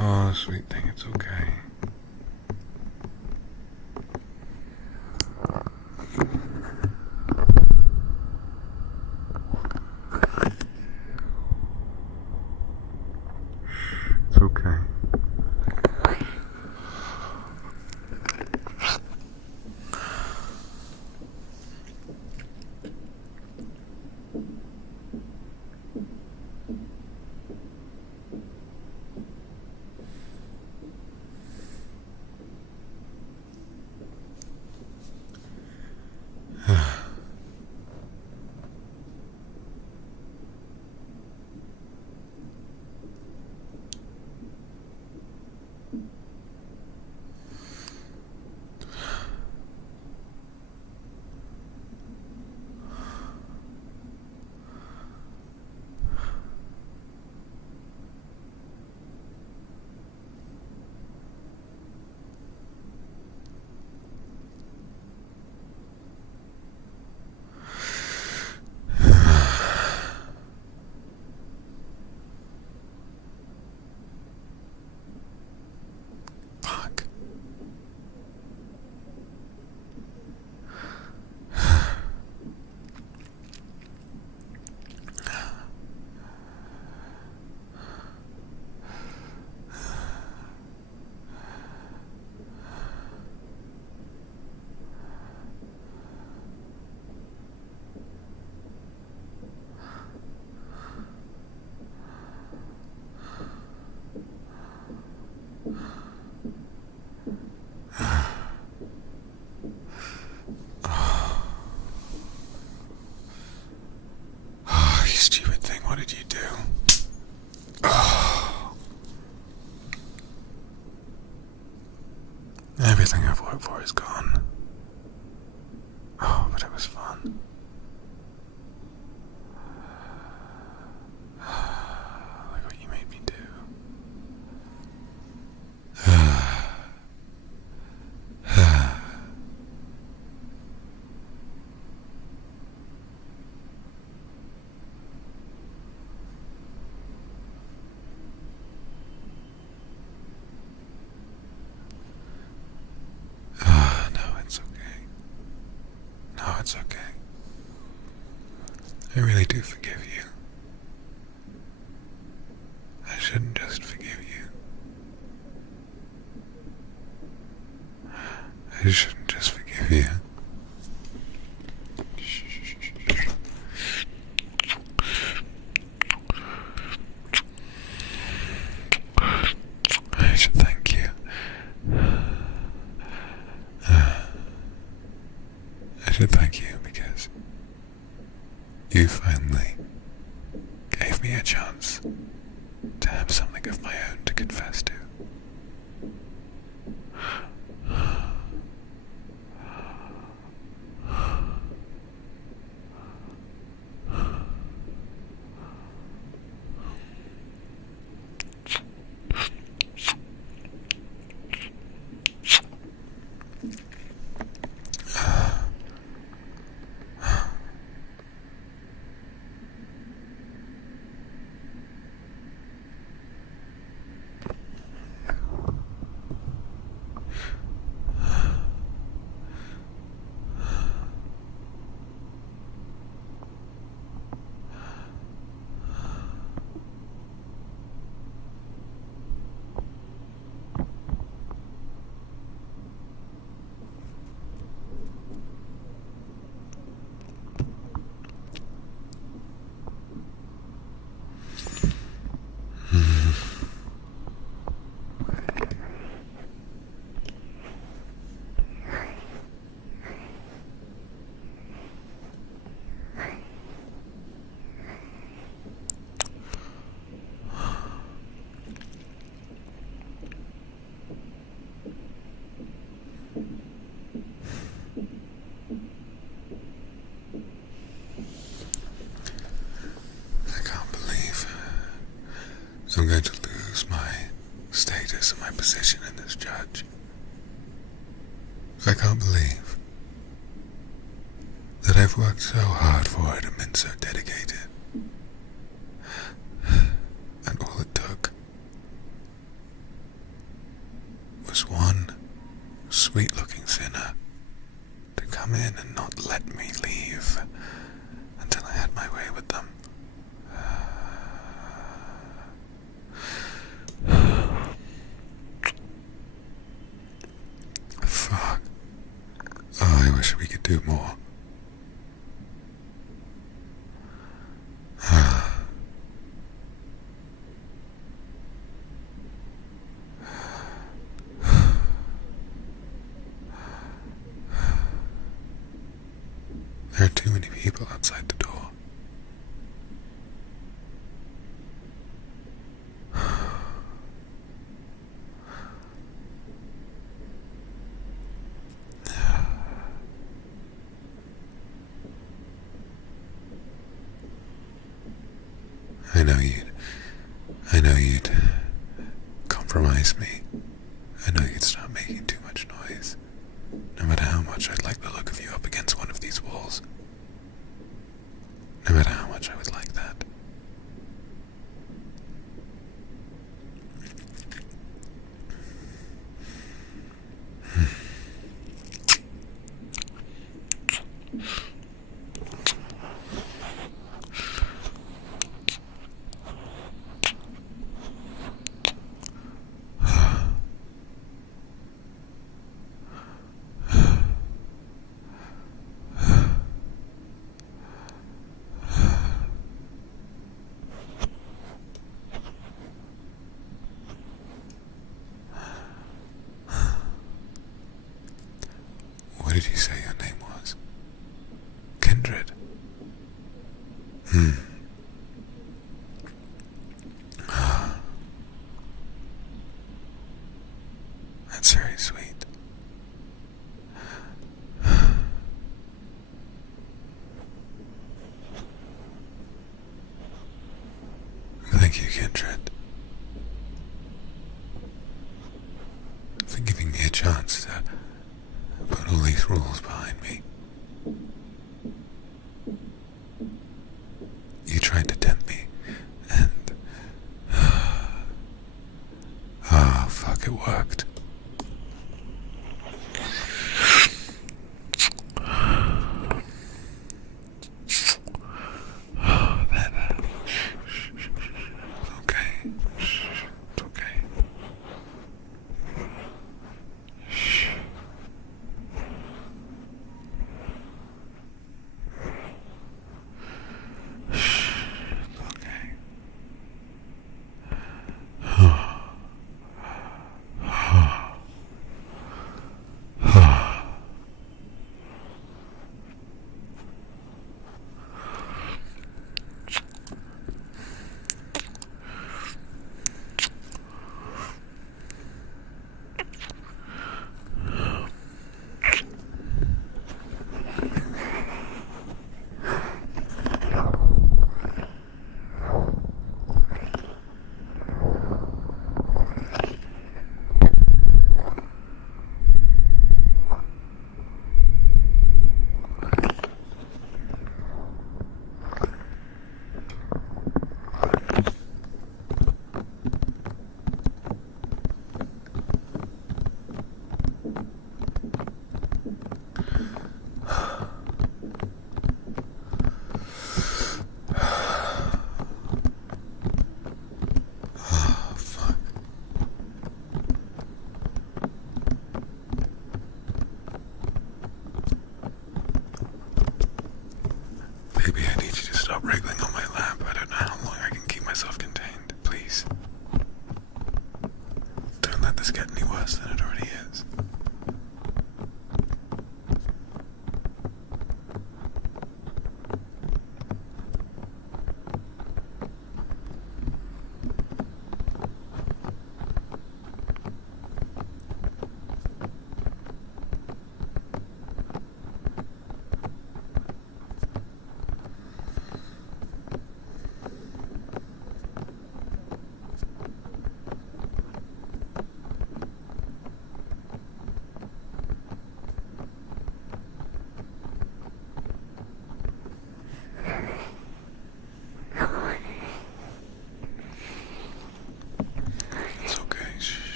Oh, sweet thing, it's okay. It's okay. Stupid thing, what did you do? Oh. Everything I've worked for is gone. Oh, but it was fun. Look what you made me do. It's okay. I really do forgive you. I shouldn't just forgive you. I shouldn't just forgive you. I should thank you. I should thank you because You finally gave me a chance to have something of my own to confess to. I'm going to lose my status and my position in this judge. I can't believe that I've worked so hard for it and been so dedicated. And all it took was one sweet-looking sinner to come in and not let me leave until I had my way with them. Fuck. Oh, I wish we could do more. There are too many people outside the door. I know you'd compromise me. I know you'd start making too much noise. No matter how much I'd like the look of you up against one of these walls. No matter how much I would like that. What did you say your name was? Kindred? That's very sweet. Thank you, Kindred, for giving me a chance to put all these rules behind me. You tried to tempt me, and fuck, it worked.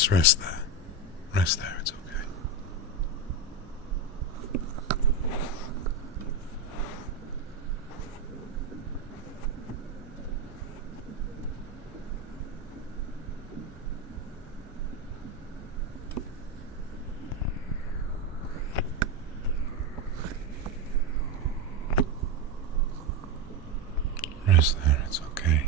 Just rest there. Rest there, it's okay. Rest there, it's okay.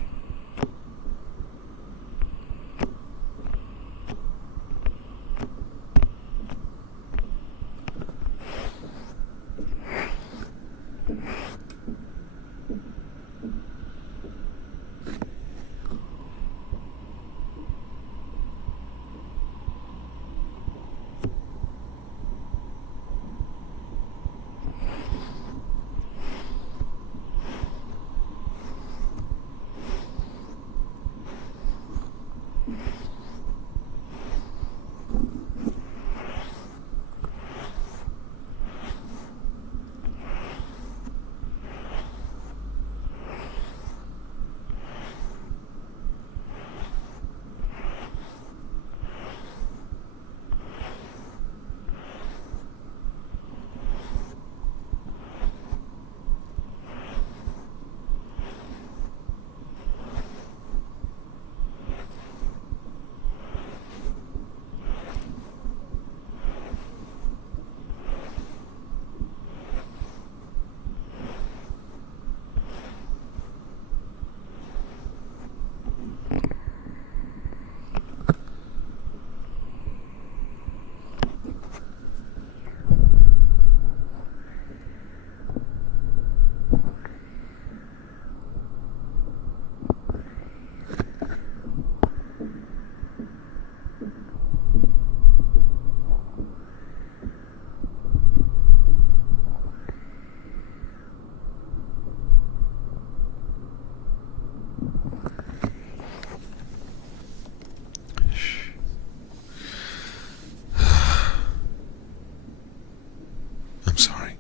I'm sorry.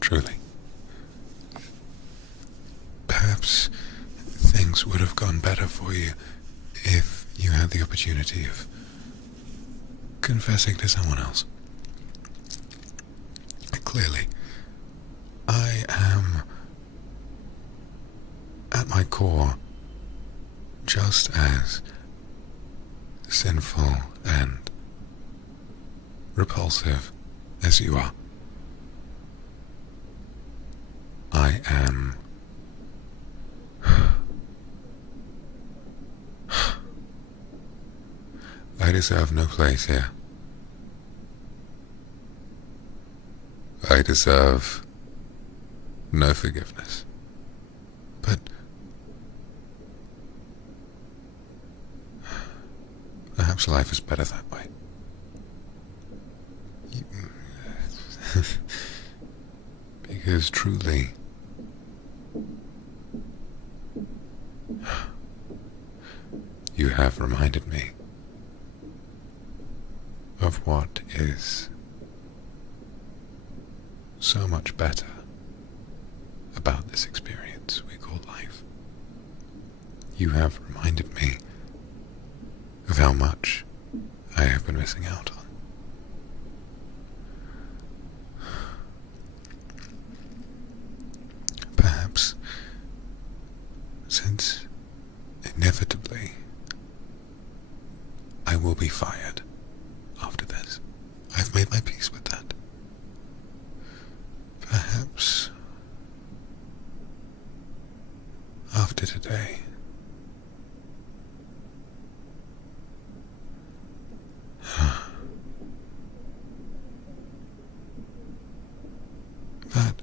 Truly. Perhaps things would have gone better for you if you had the opportunity of confessing to someone else. Clearly, I am, at my core, just as sinful and repulsive as you are. I am I deserve no place here. I deserve no forgiveness. But perhaps life is better that way. Because truly, you have reminded me of what is so much better about this experience we call life. You have reminded me of how much I have been missing out on. Perhaps, since inevitably I will be fired after this, I've made my peace with that. Perhaps after today, but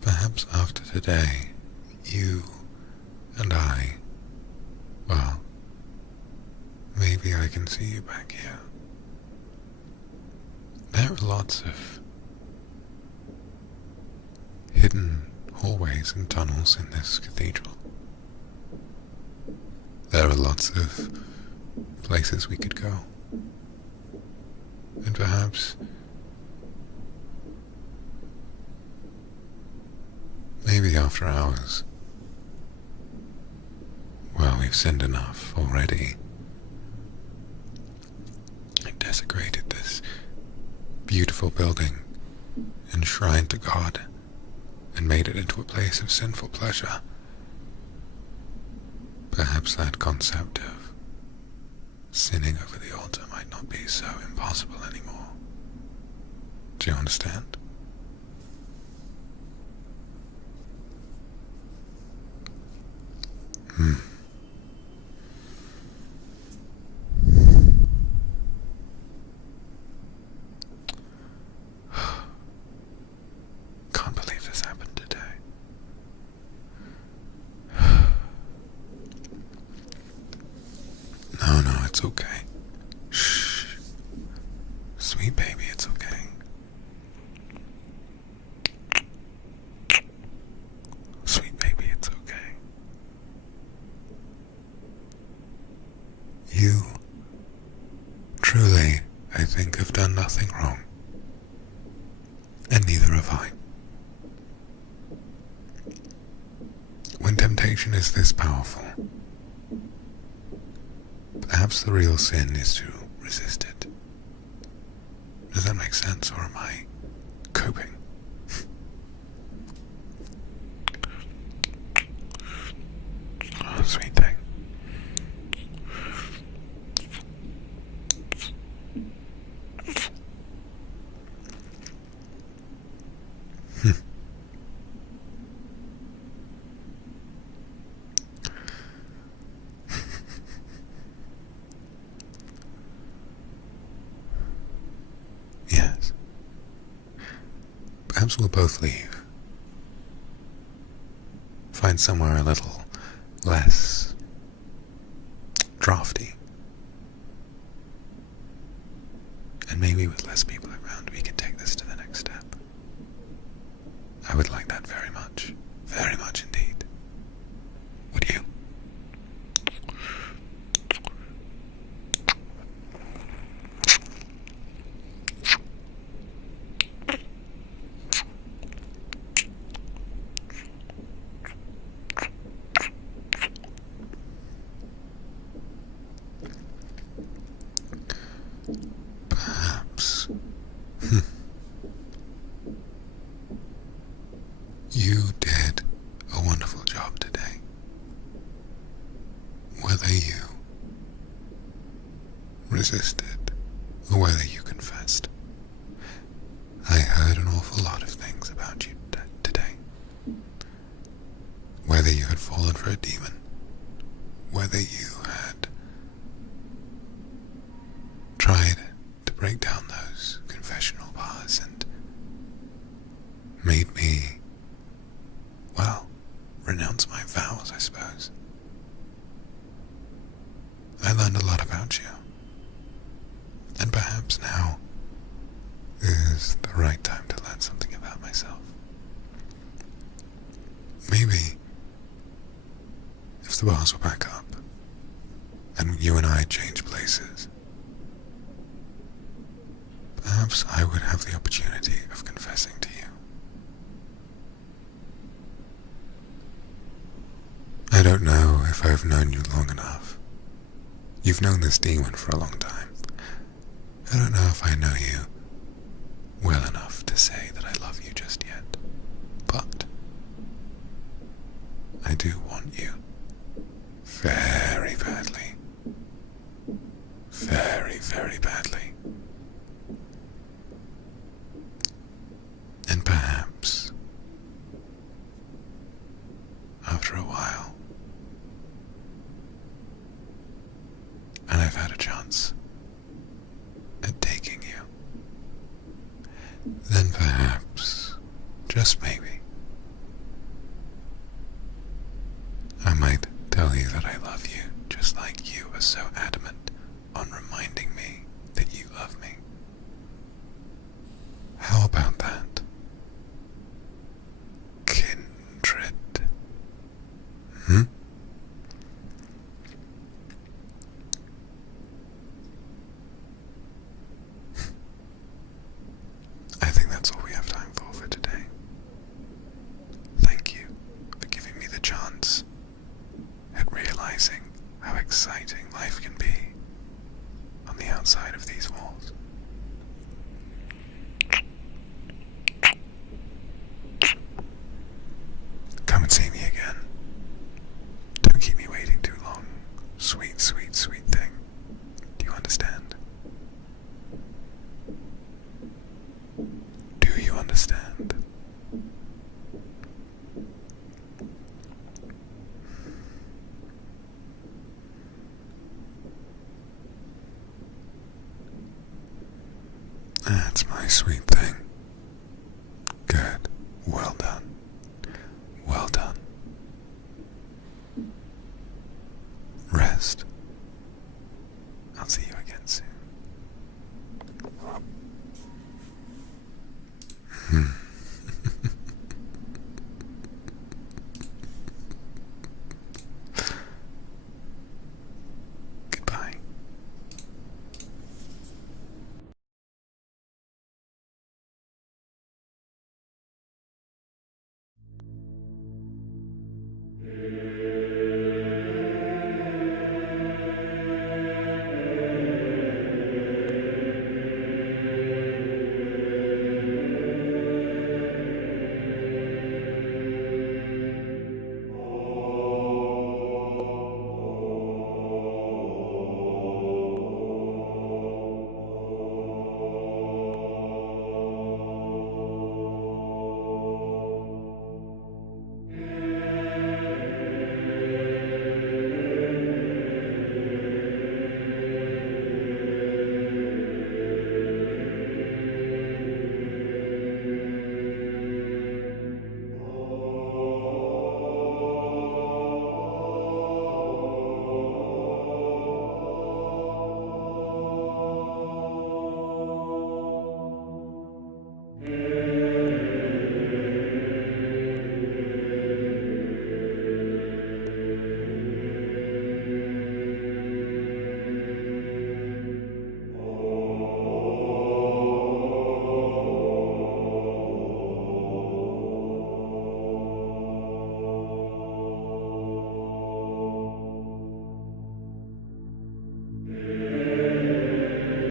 perhaps after today, you and I, well, maybe I can see you back here. There are lots of hidden hallways and tunnels in this cathedral. There are lots of places we could go. And perhaps maybe after hours, well, we I've sinned enough already. I desecrated this beautiful building, enshrined to God, and made it into a place of sinful pleasure. Perhaps that concept of sinning over the altar might not be so impossible anymore. Do you understand? Can't believe this happened today. No, it's okay. Shh. Sweet baby, it's okay. Sweet baby, it's okay. You truly, I think, have done nothing wrong. And neither have I. When temptation is this powerful, perhaps the real sin is to resist it. Does that make sense, or am I coping? Oh, sweet thing. Yes. Perhaps we'll both leave. Find somewhere a little less drafty. And maybe with less people around we can take this to the next step. I would like that very much indeed. Would you? Perhaps. You did a wonderful job today. Whether you resisted or whether you confessed, I heard an awful lot of things about you today. Whether you had fallen for a demon, whether you had tried to break down those confessional bars and made me, well, renounce my vows, I suppose. I learned a lot about you, and perhaps now is the right time to learn something about myself. Maybe if the bars were back up and you and I changed places, perhaps I would have the opportunity of confessing to you. I don't know if I've known you long enough. You've known this demon for a long time. I don't know if I know you well enough to say that I love you just yet. But I do want you very badly. Very, very badly. And perhaps, after a while, and I've had a chance at taking you, then perhaps, just maybe, I might tell you that I love you just like you are so adamant on reminding me that you love me. How about that? Kindred. I think that's all we have time for today. Thank you for giving me the chance at realizing That's my sweet thing. Good. Well done. Well done. Rest. I'll see you again soon.